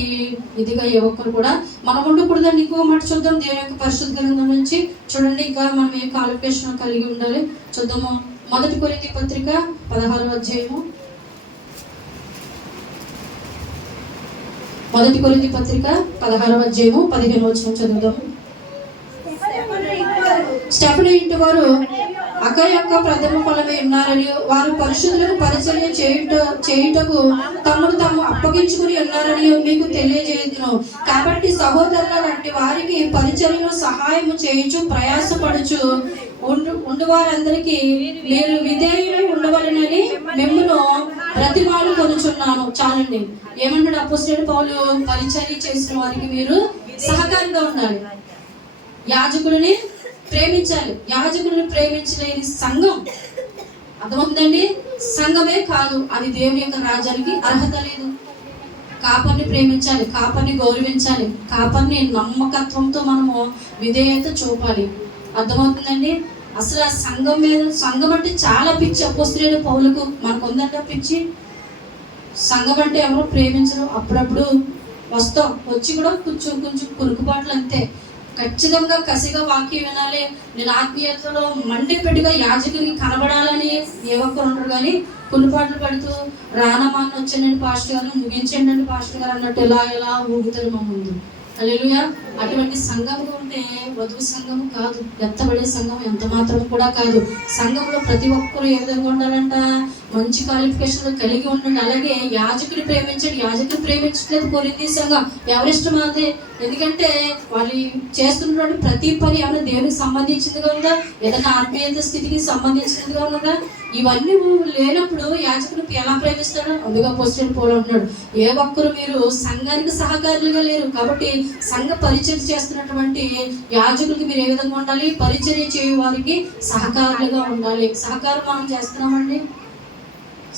ఇదిగా ఏ ఒక్కరు కూడా మనం ఉండకూడదండి. ఇంకో మాట చూద్దాం దేవుని యొక్క పరిశుద్ధ గ్రంథం నుంచి. చూడండి, ఇంకా మనం ఏ క్వాలిఫికేషన్ కలిగి ఉండాలి చూద్దాము. 1 కొరింథీ పత్రిక 16వ అధ్యాయము. 1 కొరింథీ పత్రిక 16వ అధ్యాయము 15వ వచనం చదువుదాము. స్టెఫను ఇంటి వారు అకయ యొక్క ప్రథమ ఫలమే ఉన్నారని, వారు పరిశుద్ధులకు పరిచర్య చేయుటకు తమను తాము అప్పగించుకుని ఉన్నారని మీకు తెలియజేయుదును. కాబట్టి సహోదరుల లాంటి వారికి పరిచర్యలో సహాయం చేయించు ప్రయాసపడుచు ఉండు వారందరికీ మీరు విధేయులై ఉండవలెనని మిమ్మును ప్రతిమాలు కొనుచున్నాను. చాలండి. ఏమన్నాడు అపోస్తలుడైన పౌలు? పరిచర్య చేసిన వారికి మీరు సహకారంగా ఉండాలి, యాజకులని ప్రేమించాలి. యాజకులను ప్రేమించలేని సంఘం, అర్థమవుతుందండి, సంఘమే కాదు. అది దేవుని యొక్క రాజ్యానికి అర్హత లేదు. కాపర్ని ప్రేమించాలి, కాపర్ని గౌరవించాలి, కాపర్ని నమ్మకత్వంతో మనము విధేయత చూపాలి. అర్థమవుతుందండి. అసలు ఆ సంఘం మీద, సంఘం అంటే చాలా పిచ్చి అపోస్తలుడైన పౌలుకు. మనకు ఉందంట పిచ్చి. సంఘం అంటే ఎవరు ప్రేమించరు. అప్పుడప్పుడు వస్తాం, వచ్చి కూడా కొంచెం కురుకుబాట్లు అంతే. ఖచ్చితంగా కసిగా వాక్యం వినాలి. నేను ఆత్మీయతలో మండిపెట్టుగా యాజకునికి కనబడాలని ఏ ఒక్కరు ఉండరు. కానీ కుళ్ళుపాట్లు పడుతూ రానమాన్ని వచ్చానండి పాస్టర్ గారు, ముగించండి పాస్టర్ గారు అన్నట్టు ఎలా ఊగుతారు మా ముందు. హల్లెలూయా. అటువంటి సంఘము ఉంటే వధువు సంఘము కాదు, ఎత్తబడే సంఘం ఎంత మాత్రం కూడా కాదు. సంఘంలో ప్రతి ఒక్కరు ఏ విధంగా ఉండాలంట? మంచి క్వాలిఫికేషన్ కలిగి ఉండండి. అలాగే యాజకుని ప్రేమించండి. యాజకుని ప్రేమించట్లేదు కొరింథీ సంఘం, ఎవరిష్టం అదే. ఎందుకంటే వాళ్ళు చేస్తున్నటువంటి ప్రతి పని ఏమైనా దేవునికి సంబంధించిందిగా ఉందా, ఏదైనా ఆత్మీయత స్థితికి సంబంధించినదిగా ఉన్నదా? ఇవన్నీ లేనప్పుడు యాజకునికి ఎలా ప్రేమిస్తాడు? అందుగా అపోస్తలుడైన పౌలు అంటున్నాడు, ఏ ఒక్కరు మీరు సంఘానికి సహకారులుగా లేరు. కాబట్టి సంఘ పరిచర్య చేస్తున్నటువంటి యాజకులకి మీరు ఏ విధంగా ఉండాలి? పరిచర్య చేయు వారికి సహకారులుగా ఉండాలి. సహకారం మనం చేస్తున్నామండి,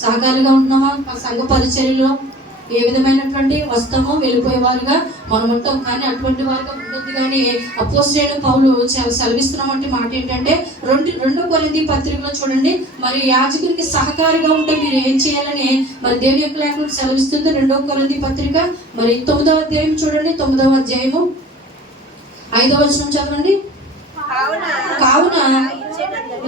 సహకారులుగా ఉంటున్నామా? సంఘ పరిచర్యలో ఏ విధమైనటువంటి వస్తామో వెళ్ళిపోయేవారుగా మనం ఉంటాం. కానీ అటువంటి వారుగా ఉంటుంది. కానీ అపోస్తలుడైన పౌలు సెలవిస్తున్నామంటే మాట ఏంటంటే, 2 కొరింథీ పత్రికలో చూడండి, మరి యాజకునికి సహకారిగా ఉంటే మీరు ఏం చేయాలని మరి దేవుని యొక్క లేఖనం సెలవిస్తుంది. 2 కొరింథీ పత్రిక మరి 9వ అధ్యాయం చూడండి. 9వ అధ్యాయము 5వ వచనం చదవండి. కావున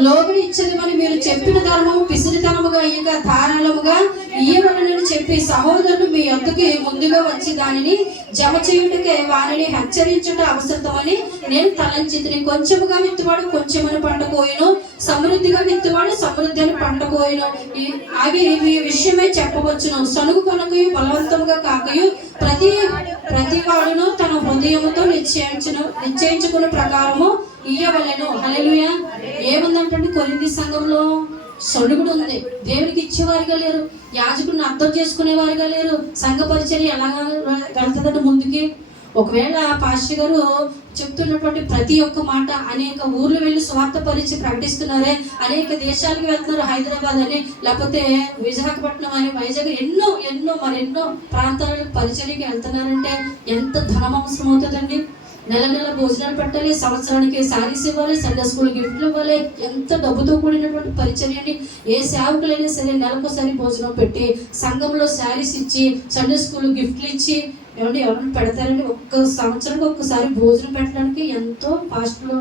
లోబడి ఇచ్చేదమని మీరు చెప్పిన ధర్మము పిసిరితనముగా ఇక ధారాళముగా ఇయ్యవలెనని చెప్పి సహోదరులు మీ యొద్దకు ముందుగా వచ్చి దానిని జమ చేయుటకే వారిని హెచ్చరించుట అవసరమని నేను తలంచితిని. కొంచెముగా విత్తువాడు కొంచెమని పంట కోయును, సమృద్ధిగా విత్తువాడు సమృద్ధి అని పంట కోయును. అవి మీ విషయమే చెప్పవచ్చును. సనుగు కొనకయు బలవంతముగా కాకయు ప్రతి వాడును తన హృదయముతో నిశ్చయించుకున్న ప్రకారము ఇయ్యవలెను. హల్లెలూయా. ఏముందంటే కొరింథీ సంఘంలో సొడుగుడు ఉంది. దేవునికి ఇచ్చేవారుగా లేరు, యాజకుడిని అర్థం చేసుకునేవారుగా లేరు. సంఘ పరిచర్య ఎలా వెళ్తుందంటే ముందుకి ఒకవేళ పాస్టర్ గారు చెప్తున్నటువంటి ప్రతి ఒక్క మాట అనేక ఊర్లు వెళ్ళి స్వార్థ పరిచి ప్రకటిస్తున్నారే, అనేక దేశాలకు వెళ్తున్నారు, హైదరాబాద్ అని, లేకపోతే విశాఖపట్నం అని, వైజాగ్, ఎన్నో మరెన్నో ప్రాంతాలకు పరిచర్యకి వెళ్తున్నారంటే ఎంత ధనం అవసరం అవుతుందండి. నెల భోజనాలు పెట్టాలి, సంవత్సరానికి శారీస్ ఇవ్వాలి, సండే స్కూల్ గిఫ్ట్లు ఇవ్వాలి. ఎంత డబ్బుతో కూడినటువంటి పరిచర్య అండి. ఏ సేవకులైనా సరే నెలకోసారి భోజనం పెట్టి, సంఘంలో శారీస్ ఇచ్చి, సండే స్కూల్ గిఫ్ట్లు ఇచ్చి ఎవరైనా పెడతారండి. ఒక్క సంవత్సరానికి ఒక్కసారి భోజనం పెట్టడానికి ఎంతో ఫాస్ట్లో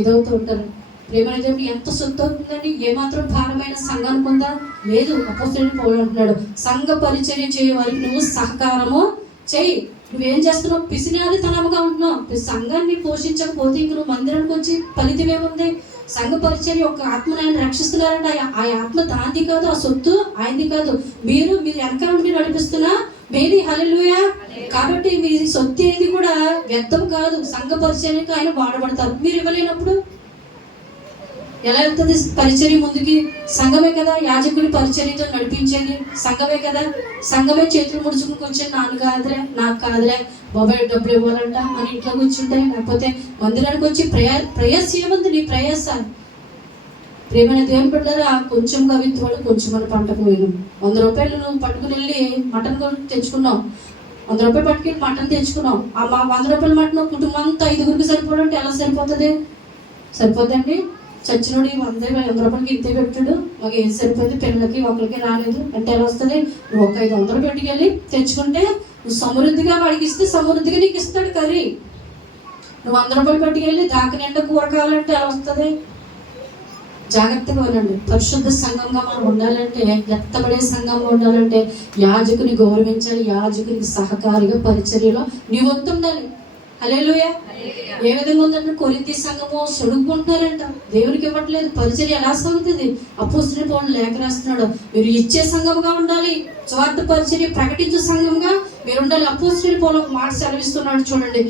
ఇదవుతూ ఉంటారు. ప్రేమైన దేవుడు ఎంత సొత్తు అవుతుందండి. ఏమాత్రం భారమైన సంఘానికి ఉందా? లేదు. అపోస్తలుడైన పౌలు అంటున్నాడు, సంఘ పరిచర్య చేయ వారికి నువ్వు సహకారము చెయ్యి. నువ్వేం చేస్తున్నావు? పిసినాదితనముగా ఉంటున్నావు. సంఘాన్ని పోషించకపోతే ఇంక నువ్వు మందిరానికి వచ్చి ఫలితం ఏముంది? సంఘ పరిచర్య ఒక ఆత్మను ఆయన రక్షిస్తున్నారంటే ఆ ఆత్మ దాంది కాదు, ఆ సొత్తు ఆయనది కాదు. మీరు వెనకాల ఉండి నడిపిస్తున్నా మేబీ హల్లెలూయా. కాబట్టి మీ సొత్తు ఏది కూడా వ్యర్థం కాదు. సంఘ పరిచర్యకు ఆయన వాడబడతారు. మీరు ఇవ్వలేనప్పుడు ఎలా వెళ్తుంది పరిచర్య ముందుకి? సంఘమే కదా యాజకుడి పరిచర్యతో నడిపించేది, సంఘమే కదా. సంఘమే చేతులు ముడుచుకుని కూర్చొని నాకు కాదులే బాబాయ్ డబ్బులు ఇవ్వాలంట అని ఇంట్లో కూర్చుంటే, లేకపోతే మందిరానికి వచ్చి ప్రయాస ఏముంది? నీ ప్రయాస. ప్రేమైన దేవుని బిడ్డలారా, కొంచెం కవిత్వాడు కొంచెం మన పంటకు పోయినాం. 100 రూపాయలు నువ్వు పట్టుకుని వెళ్ళి మటన్ తెచ్చుకున్నావు, 100 రూపాయలు పట్టుకెళ్ళి మటన్ తెచ్చుకున్నావు. ఆ 100 రూపాయల మటన్ కుటుంబం అంతా 5గురికి సరిపోవాలంటే ఎలా సరిపోతుంది? సరిపోద్దండి. చచ్చినోడు 100 రూపాయలకి ఇంతే పెట్టాడు, మాకు ఏం సరిపోయింది, పిల్లలకి ఒకరికి రాలేదు అంటే ఎలా వస్తుంది? నువ్వు ఒక 500 పెట్టుకెళ్ళి తెచ్చుకుంటే నువ్వు సమృద్ధిగా వాడికి ఇస్తే సమృద్ధిగా నీకు ఇస్తాడు కర్రీ. నువ్వు 100 రూపాయలు పెట్టుకెళ్ళి దాకా నిండా కూర కావాలంటే ఎలా వస్తుంది? జాగ్రత్తగా వినండి. పరిశుద్ధ సంఘంగా మనం ఉండాలంటే, ఎత్తబడే సంఘంగా ఉండాలంటే యాజకుని గౌరవించాలి, యాజకునికి సహకారిగా పరిచర్యలో నీ వంతు ఉండాలి. హల్లెలూయా. ఏ విధంగా ఉందంటే కొరింథీ సంఘము సొడుక్కుంటున్నారంట, దేవునికి ఇవ్వట్లేదు. పరిచర్య ఎలా సాగుతుంది? అపోస్తలుడైన పౌలు లేఖ రాస్తున్నాడు, మీరు ఇచ్చే సంఘముగా ఉండాలి, స్వార్థ పరిచర్య ప్రకటించే సంఘంగా మీరు ఉండాలి. అపోస్తలుడైన పౌలు ఒక మాట సెలవిస్తున్నాడు చూడండి.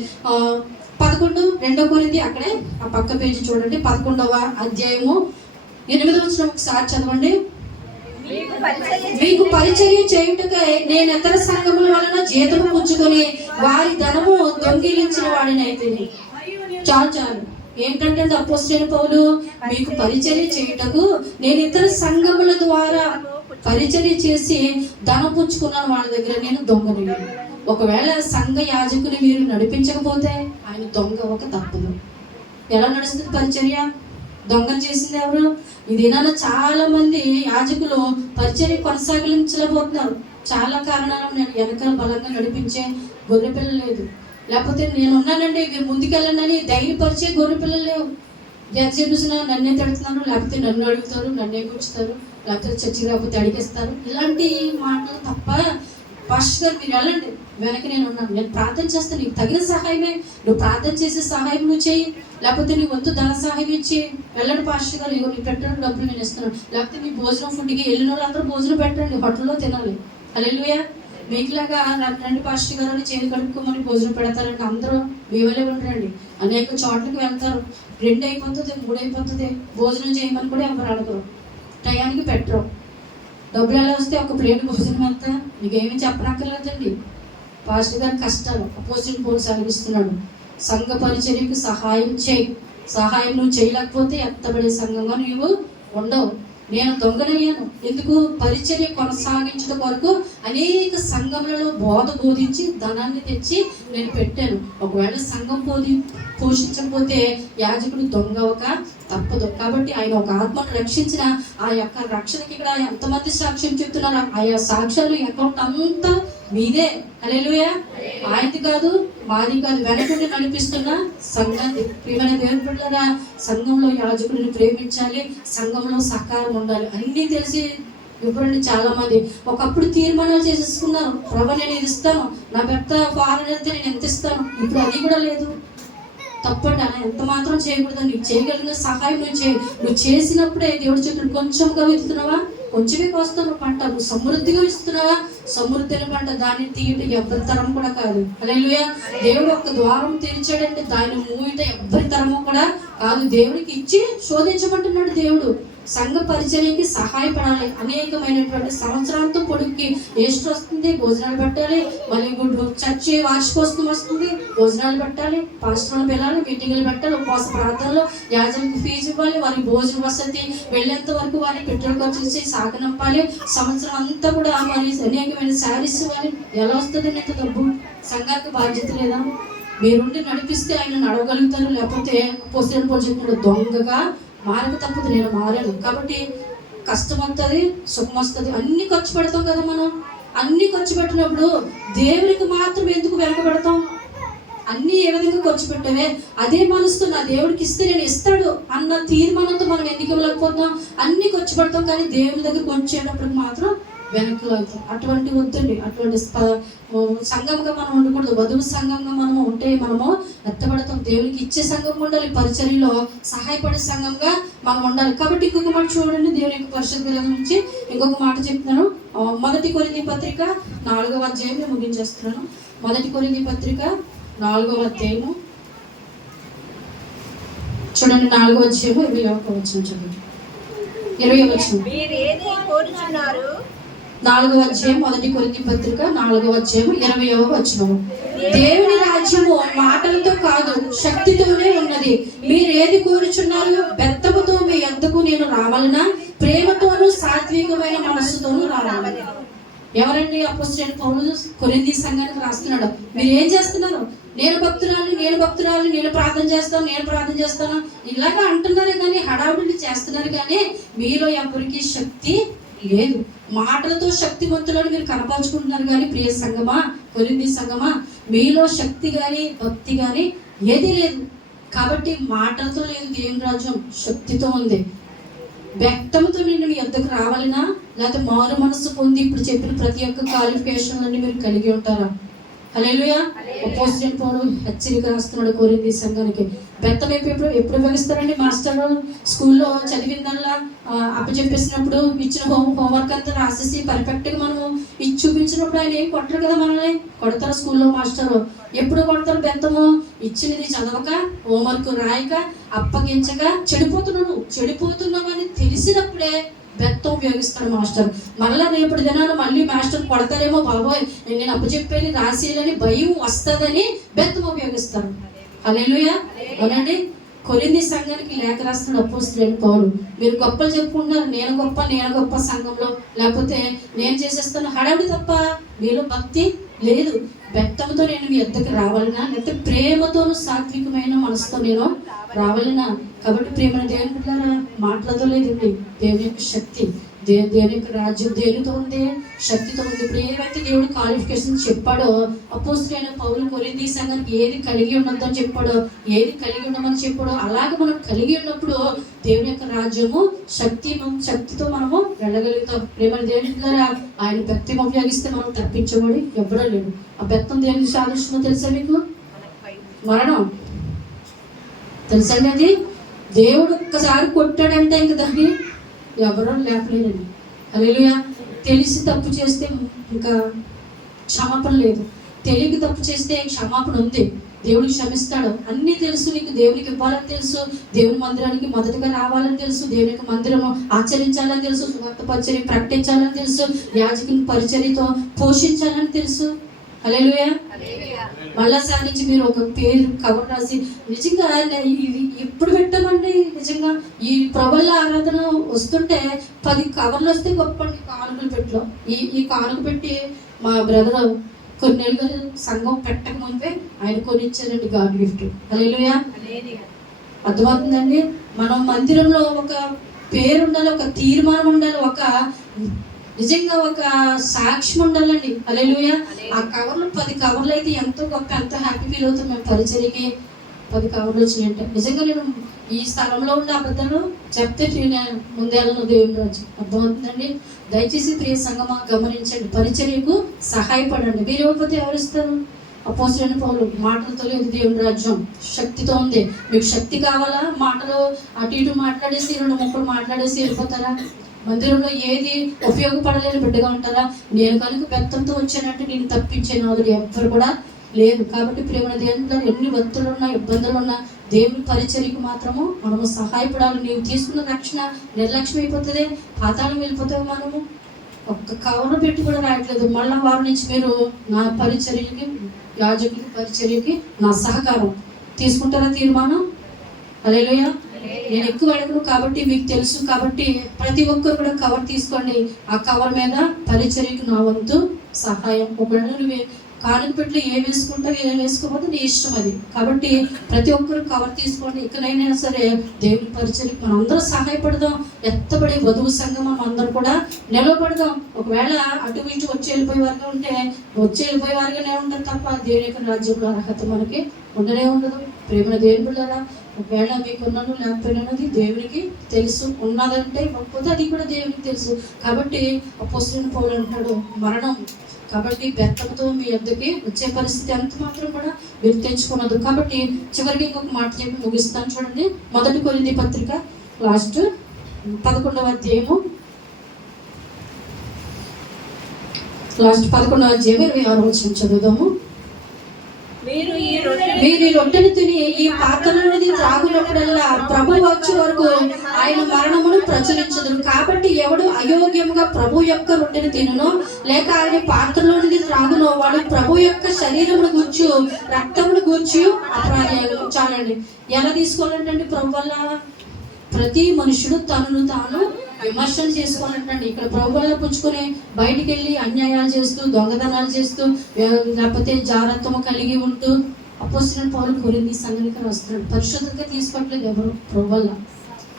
2 కొరింథీ అక్కడే ఆ పక్క పేజీ చూడండి, 11వ అధ్యాయము 8వ వచనం ఒకసారి చదవండి. మీకు పరిచర్య చేయుటకై నేను ఇతర సంఘముల వలన జీతము పుచ్చుకొని వారి ధనము దొంగిలించిన వాడినైతే. చాలు. ఏంటంటే అపోస్తలుడైన పౌలు, మీకు పరిచర్య చేయుటకు నేను ఇతర సంఘముల ద్వారా పరిచర్య చేసి ధనం పుచ్చుకున్నాను వాళ్ళ దగ్గర, నేను దొంగని. ఒకవేళ సంఘ యాజకుని మీరు నడిపించకపోతే ఆయన దొంగ ఒక తప్పదు. ఎలా నడుస్తుంది పరిచర్య? దొంగను చేసింది ఎవరు? ఇదేనా చాలా మంది యాజకులు పరిచర్య కొనసాగించలేకపోతున్నారు. చాలా కారణాలు. నేను వెనకాల బలంగా నడిపించే గొర్రెపిల్లలు లేదు, లేకపోతే నేను ఉన్నానండి మీరు ముందుకెళ్ళండి ధైర్యపరిచే గొర్రెపిల్లలు లేవు. ఎంత చూసినా నన్నే తిడుతున్నారు, లేకపోతే నన్ను అడుగుతారు, నన్నే కూర్చుతారు, లేకపోతే చర్చికి రాకపోతే అడిగేస్తారు. ఇలాంటి మాటలు తప్ప పాస్టర్ గారు మీరు వెళ్ళండి, వెనక నేను ఉన్నాను, నేను ప్రార్థన చేస్తాను, నీకు తగిన సహాయమే, నువ్వు ప్రార్థన చేసే సహాయం నువ్వు చేయి, లేకపోతే నీ వంతు ధన సహాయం ఇచ్చి వెళ్ళండి పాస్టర్ గారు, ఇగో నీ పెట్టడానికి డబ్బులు నేను ఇస్తున్నాను, లేకపోతే మీ భోజనం ఫుడ్కి వెళ్ళిన వాళ్ళు అందరూ భోజనం పెట్టండి, హోటల్లో తినాలి. హల్లెలూయా. మీకులాగా రండి పాస్టర్ గారు అని చేతి కడుక్కోమని భోజనం పెడతారండి, అందరూ మీవలే ఉంటారండి. అనేక చోట్లకి వెళ్తారు, 2 అయిపోతుంది, 3 అయిపోతుంది, భోజనం చేయమని కూడా ఎవరు అడగరు, టయానికి పెట్టరు. డబ్బులు ఎలా వస్తే ఒక ప్లేట్ భోజనం అంతా మీకేమీ చెప్పనక్కర్లేదండి. పాస్టర్ గారి కష్టాలు అపోజిట్ పోల్ సెలవిస్తున్నాడు, సంఘ పరిచర్యకు సహాయం చేయి. సహాయం నువ్వు చేయలేకపోతే ఎత్తబడే సంఘంగా నువ్వు ఉండవు. నేను దొంగనయ్యాను, ఎందుకు? పరిచర్య కొనసాగించడం కొరకు అనేక సంఘములలో బోధించి ధనాన్ని తెచ్చి నేను పెట్టాను. ఒకవేళ సంఘం పోషించకపోతే యాజకుడు దొంగ ఒక తప్పదు. కాబట్టి ఆయన ఒక ఆత్మను రక్షించిన ఆ యొక్క రక్షణకి ఇక్కడ ఎంతమంది సాక్ష్యం చెప్తున్నారు? ఆయా సాక్ష్యాలు అకౌంట్ అంతా మీదే. హల్లెలూయా. ఆయనది కాదు, మాది కాదు, వెనకుండి నడిపిస్తున్న సంఘాన్ని. ప్రియమైన దేవుని బిడ్డలారా, సంఘంలో యాజకుడిని ప్రేమించాలి, సంఘంలో సహకారం ఉండాలి. అన్నీ తెలిసి ఇవ్వండి. చాలా మంది ఒకప్పుడు తీర్మానాలు చేసేసుకున్నారు, ప్రభు నేను ఇది ఇస్తాను, నా భర్త ఫారెన్ వెళ్తే నేను ఎంత ఇస్తాను. ఇప్పుడు అది కూడా లేదు. తప్పండి, అలా ఎంత మాత్రం చేయకూడదు. నీకు చేయగలిగిన సహాయం నువ్వు చేసినప్పుడే దేవుడు చెప్పినట్టు కొంచెంగా ఇస్తున్నావా, కొంచెమే కోస్తాను పంట. నువ్వు సమృద్ధిగా ఇస్తున్నావా, సమృద్ధిని పంట, దాన్ని తీయటం ఎవరి తరం కూడా కాదు. హల్లెలూయా. దేవుడు ఒక ద్వారం తెరిచాడంటే దాన్ని మూయట ఎవరి తరము కూడా కాదు. దేవుడికి ఇచ్చి శోధించమంటున్నాడు దేవుడు. సంఘ పరిచర్యకి సహాయపడాలి. అనేకమైనటువంటి సంవత్సరాలతో పొడుగుకి ఏస్ట్ వస్తుంది, భోజనాలు పెట్టాలి. మళ్ళీ చర్చి వార్షికోత్సవం వస్తుంది, భోజనాలు పెట్టాలి, పాస్టర్లు వెళ్ళాలి, మీటింగ్లు పెట్టాలి, ఉపవాస ప్రార్థనలు, యాజకులకు ఫీజు ఇవ్వాలి, వారి భోజన వసతి వెళ్ళేంత వరకు వారి పెట్రోల్ ఖర్చు ఇచ్చి సాగనంపాలి. సంవత్సరం అంతా కూడా మరి అనేకమైన శారీస్ ఇవ్వాలి. ఎలా వస్తుంది ఇంత డబ్బు? సంఘానికి బాధ్యత లేదా? మీరుండి నడిపిస్తే ఆయన నడవగలుగుతారు. లేకపోతే పోస్టర్ పోల్ చెప్పిన దొంగగా మారక తప్పదు. నేను మారాను కాబట్టి కష్టం వస్తుంది, సుఖం వస్తుంది. అన్ని ఖర్చు పెడతాం కదా మనం. అన్ని ఖర్చు పెట్టినప్పుడు దేవునికి మాత్రం ఎందుకు వెనకబెడతాం? అన్ని ఏ విధంగా ఖర్చు పెట్టావే అదే మనసుతో నా దేవుడికి ఇస్తే నేను ఇస్తాడు అన్న తీర్మానంతో మనం ఎందుకు ఇవ్వలేకపోతాం? అన్ని ఖర్చు పెడతాం కానీ దేవుని దగ్గరికి వచ్చేటప్పటికి మాత్రం వెనక్కి లాగుతాం. అటువంటి వద్దండి. అటువంటి సంఘంగా మనం ఉండకూడదు. వధువు సంఘంగా మనము ఉంటే మనము ఎత్తబడతాం. దేవునికి ఇచ్చే సంఘం ఉండాలి, పరిచర్యలో సహాయపడే సంఘంగా మనం ఉండాలి. కాబట్టి ఇంకొక మాట చూడండి, దేవుని యొక్క పరిశుద్ధ గ్రంథం నుంచి ఇంకొక మాట చెప్తున్నాను. 1 కొరింథీ పత్రిక 4వ అధ్యాయం ముగించేస్తున్నాను. 1 కొరింథీ పత్రిక 4వ అధ్యాయము చూడండి. 4వ అధ్యాయము 21వ వచనం చూడండి. 20వ వచనం. 4వ అధ్యాయం 1 కొరింథీ పత్రిక 4వ అధ్యాయం 20వ వచనము. దేవుని రాజ్యము మాటలతో కాదు శక్తితోనే ఉన్నది. మీరు ఏది కోరుచున్నారు? బెత్తముతో మీ యొద్దకు నేను రావాలనా? ప్రేమతోనూ సాత్వికమైన మనస్సుతోనూ రావాలి. ఎవరండి? అపోస్తలుడైన పౌలు కొరింథీ సంఘానికి రాస్తున్నాడు. మీరు ఏం చేస్తున్నారు? నేను భక్తురాలు, నేను ప్రార్థన చేస్తాను ఇలాగా అంటున్నారే కానీ హడావుడిని చేస్తున్నారు కానీ మీలో ఎవరికి శక్తి లేదు. మాటలతో శక్తివంతులను మీరు కనపరుచుకుంటున్నారు కానీ ప్రియ సంఘమా, కొరింథీ సంఘమా, మీలో శక్తి కానీ భక్తి కానీ ఏది లేదు. కాబట్టి మాటలతో లేదు దేవుని రాజ్యం, శక్తితో ఉంది. వ్యక్తంతో నేను మీ వద్దకు రావాలనా? లేకపోతే మారు మనస్సు పొంది ఇప్పుడు చెప్పిన ప్రతి ఒక్క క్వాలిఫికేషన్లన్నీ మీరు కలిగి ఉంటారా? హల్లెలూయా. అపోస్తలుడైన పౌలు హెచ్చరిక రాస్తున్నాడు కొరింథీ సంఘానికి. బెత్తం ఎప్పుడు ఉపయోగిస్తారండి? మాస్టర్ స్కూల్లో చదివిందల్లా అప్పచెప్పేసినప్పుడు ఇచ్చిన హోంవర్క్ అంతా రాసేసి పర్ఫెక్ట్గా మనము ఇచ్చి చూపించినప్పుడు ఆయన ఏం కొట్టరు కదా మనల్ని. కొడతారు స్కూల్లో మాస్టరు. ఎప్పుడు కొడతారు? బెత్తము ఇచ్చినది చదవక, హోంవర్క్ రాయక, అప్పగించక చెడిపోతున్నామని తెలిసినప్పుడే బెత్తం ఉపయోగిస్తాడు మాస్టర్. మళ్ళీ రేపటి దినాన్ని మళ్ళీ మాస్టర్ కొడతారేమో, బాబోయ్ నేను అప్పచెప్పేది రాసేయాలని భయం వస్తుందని బెత్తం ఉపయోగిస్తాడు. హల్లెలూయా. అవునండి. కొరింథీ సంఘానికి లేఖ రాస్తున్నాడు అపోస్తలుడైన పౌలు. మీరు గొప్పలు చెప్పుకుంటున్నారు, నేను గొప్ప సంఘంలో, లేకపోతే నేను చేసేస్తాను హడావుడి తప్ప మీలో భక్తి లేదు. బెత్తంతో నేను మీ వద్దకు రావాలనా? లేకపోతే ప్రేమతోనూ సాత్వికమైన మనసుతో నేను రావాలనా? కాబట్టి ప్రేమ దేవుని బిడ్డలారా, మాటలతో లేదండి దేవుని యొక్క శక్తి. దేవుని యొక్క రాజ్యం దేనితో ఉంది? శక్తితో ఉంది. ఇప్పుడు ఏవైతే దేవుడు క్వాలిఫికేషన్ చెప్పాడో అపోస్తలుడైన పౌలు కొరింథీ సంఘానికి ఏది కలిగి ఉండొద్దని చెప్పాడో, ఏది కలిగి ఉండమని చెప్పాడో అలాగే మనం కలిగి ఉన్నప్పుడు దేవుని యొక్క రాజ్యము శక్తితో మనము వెళ్ళగలుగుతాం. ప్రేమ దేవుని ద్వారా ఆయన బెత్తం ఉపయోగిస్తే మనం తప్పించబడి ఎవ్వడో లేడు. ఆ బెత్తం దేవునికి సాదృశ్యమో తెలుసా మీకు? మరణం. తెలుసండి అది? దేవుడు ఒక్కసారి కొట్టాడంటే ఇంక దాన్ని ఎవరో లేపలేదండి. హల్లెలూయా. తెలిసి తప్పు చేస్తే ఇంకా క్షమాపణ లేదు. తెలియక తప్పు చేస్తే క్షమాపణ ఉంది. దేవుడికి క్షమిస్తాడు. అన్నీ తెలుసు నీకు. దేవునికి ఇవ్వాలని తెలుసు, దేవుని మందిరానికి మొదటగా రావాలని తెలుసు, దేవుని యొక్క మందిరము ఆచరించాలని తెలుసు, సువార్త పరిచర్య ప్రకటించాలని తెలుసు, యాజకుని పరిచర్యతో పోషించాలని తెలుసు. హల్లెలూయా. మళ్ళా సారించి మీరు ఒక పేరు కవర్ రాసి నిజంగా ఇది ఎప్పుడు పెట్టామండి? నిజంగా ఈ ప్రబల ఆరాధన వస్తుంటే 10 కవర్లు వస్తే గొప్ప కానుకలు పెట్టలో ఈ కానుక పెట్టి మా బ్రదర్ కొన్ని నెలలు సంఘం పెట్టక ముందే ఆయన కొనిచ్చారండి గాడ్ గిఫ్ట్. హల్లెలూయా. అర్థమవుతుందండి? మనం మందిరంలో ఒక పేరు ఉండాలి, ఒక తీర్మానం ఉండాలి, ఒక నిజంగా ఒక సాక్ష్యం ఉండాలండి. హల్లెలూయా. ఆ కవర్లు 10 కవర్లు అయితే ఎంతో గొప్ప, ఎంతో హ్యాపీ ఫీల్ అవుతాం మేము. పరిచర్యకి 10 కవర్లు వచ్చినాయంటే నిజంగా నేను ఈ స్థలంలో ఉండే అబద్ధాలు చెప్తే ముందేళ్ళను దేవుని రాజు. అర్థమవుతుందండి? దయచేసి ప్రియ సంగమా గమనించండి, పరిచర్యకు సహాయపడండి. మీరు ఇవ్వకపోతే ఎవరిస్తారు? అపోస్తలుడైన పౌలు మాటలతో లేదు దేవుని రాజ్యం, శక్తితో ఉంది. మీకు శక్తి కావాలా? మాటలు అటు ఇటు మాట్లాడేసి 2 ముక్కలు మాట్లాడేసి వెళ్ళిపోతారా? మందిరంలో ఏది ఉపయోగపడలేని బిడ్డగా ఉంటారా? నేను కనుక బెత్తంతో వచ్చానంటే నేను తప్పించే నాదుడు ఎవ్వరు కూడా లేదు. కాబట్టి ప్రేమ దేవుని ఎన్ని భక్తులు ఉన్నా, ఇబ్బందులు ఉన్నా దేవుని పరిచర్యకు మాత్రము మనము సహాయపడాలి. నీవు తీసుకున్న రక్షణ నిర్లక్ష్యం అయిపోతుంది, పాతాళం వెళ్ళిపోతావు. మనము ఒక్క కవర్లో పెట్టి కూడా రాయట్లేదు. మళ్ళీ వారి నుంచి మీరు నా పరిచర్యకి, యాజకుల పరిచర్యకి నా సహకారం తీసుకుంటారా తీర్మానం? హల్లెలూయా. నేను ఎక్కువ అడగను కాబట్టి మీకు తెలుసు కాబట్టి ప్రతి ఒక్కరు కూడా కవర్ తీసుకోండి. ఆ కవర్ మీద పరిచర్యకు నా వంతు సహాయం. ఒకవేళ నువ్వు కానుక పెట్టి ఏం వేసుకుంటావు, ఏం వేసుకోకపోతే నీ ఇష్టం అది. కాబట్టి ప్రతి ఒక్కరు కవర్ తీసుకోండి. ఇకనైనా సరే దేవుని పరిచర్యకు మనం అందరూ సహాయపడదాం. ఎత్తబడి వధువు సంఘం మనం అందరూ కూడా నిలవబడదాం. ఒకవేళ అటు ఇటు వచ్చి వెళ్ళిపోయే వారుగా ఉంటే వచ్చి వెళ్ళిపోయే వారుగానే ఉంటారు తప్ప దేవుని యొక్క రాజ్యంలో అర్హత మనకి ఉండనే ఉండదు. ప్రేమ దేవుని బిడ్డలారా, ఒకవేళ మీకు ఉన్నాను లేకపోయినది దేవునికి తెలుసు. ఉన్నదంటే ఇవ్వకపోతే అది కూడా దేవునికి తెలుసు. కాబట్టి అపోస్తలుడైన పౌలు అంటాడు మరణం కాబట్టి బెత్తంతో మీ వద్దకి వచ్చే పరిస్థితి ఎంత మాత్రం కూడా మీరు తెచ్చుకున్నది. కాబట్టి చివరికి ఇంకొక మాట చెప్పి ముగిస్తాను చూడండి. 1 కొరింథీ పత్రిక లాస్ట్ 11వ అధ్యాయము, లాస్ట్ 11వ అధ్యాయం 26వ వచనం చదువుదాము. మీరు ఈ రొట్టెని తిని ఈ పాత్రలోనిది త్రాగునప్పుడల్లా ప్రభు వచ్చే వరకు ఆయన మరణమును ప్రచురించదు. కాబట్టి ఎవడు అయోగ్యముగా ప్రభు యొక్క రొట్టెని తినునో లేక ఆయన పాత్రలోనిది త్రాగునో వాడు ప్రభు యొక్క శరీరమును గూర్చి రక్తమును గూర్చి అపరాధి. చాలండి. ఎలా తీసుకోవాలంటే ప్రభు వల్ల ప్రతి మనుషుడు తనను తాను విమర్శన చేసుకోవాలంటండి. ఇక్కడ ప్రభు వల్ల పుచ్చుకొని బయటికి వెళ్ళి అన్యాయాలు చేస్తూ, దొంగతనాలు చేస్తూ, లేకపోతే జాగ్రత్తము కలిగి ఉంటూ అపోస్తలుడైన పౌలు కొరింథీ సంఘానికి వస్తున్నాడు. పరిశుద్ధంగా తీసుకోవట్లేదు ఎవరు ప్రభు వల్ల.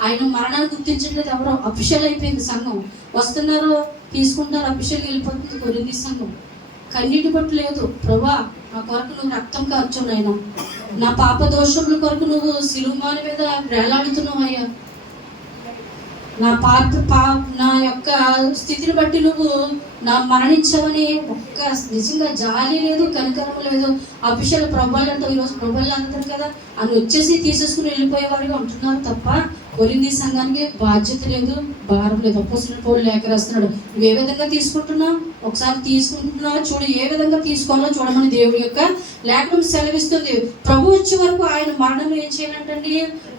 ఆయన మరణాన్ని గుర్తించట్లేదు ఎవరో. అఫిషియల్ అయిపోయింది సంఘం. వస్తున్నారు, తీసుకుంటారు, అఫిషియల్గా వెళ్ళిపోతుంది కొరింథీ సంఘం. కన్నీటి పట్టు లేదు. ప్రభా నా కొరకు నువ్వు రక్తం కార్చావు నాయనా, నా పాప దోషముల కొరకు నువ్వు సిలువ మీద వేలాడుతున్నావు అయ్యా, నా యొక్క స్థితిని బట్టి నువ్వు నా మరణించవని ఒక్క నిజంగా జాలి లేదు, కనికరం లేదు. అఫిషియల్ ప్రభాలు అంటావు. ఈరోజు ప్రభాలు అంటారు కదా, అని వచ్చేసి తీసేసుకుని వెళ్ళిపోయేవాడిగా ఉంటున్నారు తప్ప కొరింథీ సంఘానికి బాధ్యత లేదు, భారం లేదు. అపోస్తలుడైన పౌలు లేఖ రాస్తున్నాడు. నువ్వు ఏ విధంగా తీసుకుంటున్నావు, ఒకసారి తీసుకుంటున్నావు చూడు, ఏ విధంగా తీసుకోవాలో చూడమని దేవుడి యొక్క లేఖనం సెలవిస్తుంది. ప్రభు వచ్చే వరకు ఆయన మరణం ఏం చేయాలంటండి,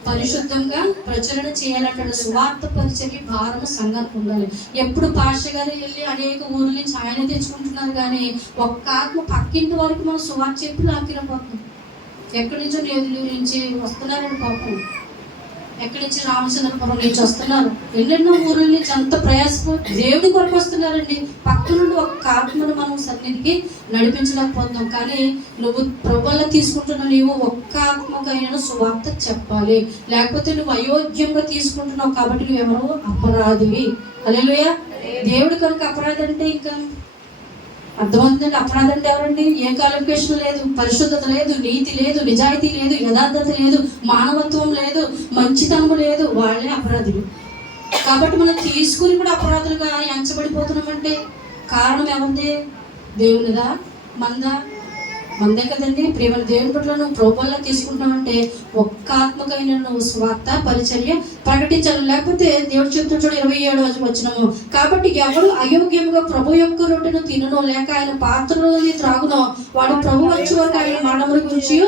పరిశుద్ధంగా ప్రచురణ చేయాలంటాడు. సువార్త పరిచర్య భారము సంఘానికి ఉండాలి. ఎప్పుడు పాస్టర్ గారు వెళ్ళి అనేక ఊర్ల నుంచి ఆయన తెచ్చుకుంటున్నారు కానీ ఒక్క ఆత్మ పక్కింటి వరకు మనం సువార్త చెప్పి లాక్కిరపోతున్నాం. ఎక్కడి నుంచో నేదులూరు నుంచి వస్తున్నారండి పాపం, ఎక్కడి నుంచి రామచంద్రపురం నుంచి వస్తున్నారు, ఎన్నెన్నో ఊర్ల నుంచి అంత ప్రయాసపోయి దేవుడి కొరకు వస్తున్నారండి. పక్క నుండి ఒక్క ఆత్మను మనం సన్నిధికి నడిపించలేకపోతున్నాం. కానీ నువ్వు ప్రభువులా తీసుకుంటున్న నీవు ఒక్క ఆత్మకైనా సువార్త చెప్పాలి. లేకపోతే నువ్వు అయోగ్యంగా తీసుకుంటున్నావు కాబట్టి నువ్వెవరో అపరాధివి. హల్లెలూయా. దేవుడి కొరకు అపరాధి అంటే ఇంకా అర్థమవుతుందండి. అపరాధం అంటే ఎవరండి? ఏ క్వాలిఫికేషన్ లేదు, పరిశుద్ధత లేదు, నీతి లేదు, నిజాయితీ లేదు, యథార్థత లేదు, మానవత్వం లేదు, మంచితనము లేదు, వాళ్ళే అపరాధులు. కాబట్టి మనం తీసుకుని కూడా అపరాధులుగా ఎంచబడిపోతున్నామంటే కారణం ఎవరిది? దేవునిదా మందే కదండి. ప్రేమ దేవుని పట్ల నువ్వు ప్రభువులా తీసుకుంటున్నావంటే ఒక్క ఆత్మకైనా నువ్వు స్వార్థ పరిచర్య ప్రకటించాలి. లేకపోతే దేవుడు చెప్తున్నాడు 27వ వచనము, కాబట్టి ఎవరు అయోగ్యముగా ప్రభు యొక్క రొట్టెను తిననో లేక ఆయన పాత్రలోని త్రాగునో వాడు ప్రభు వచ్చే వరకు ఆయన మరణమును గురించి,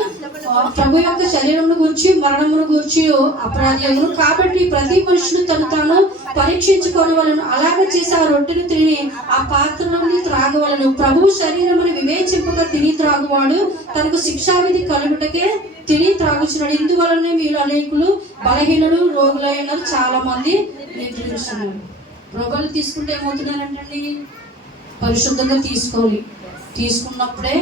ప్రభు యొక్క శరీరమును గురించి, మరణమును గురించి అపరాధమును. కాబట్టి ప్రతి మనుషుడు తను తాను పరీక్షించుకోవలను. అలాగే చేసి ఆ రొట్టెను తిని ఆ పాత్రలోని త్రాగవలను. ప్రభు శరీరమును వివేచింపగా తిని త్రాగువాడు తనకు శిక్షావిధి కలుగుటకే తిని త్రాగుచున్నాడు. ఇందువలనే వీళ్ళు అనేకులు బలహీనులు, రోగులైన చాలా మంది నిద్రిస్తున్నారు. రోగాలు తీసుకుంటే ఏమవుతున్నారంటండి, పరిశుద్ధంగా తీసుకోవాలి. తీసుకున్నప్పుడే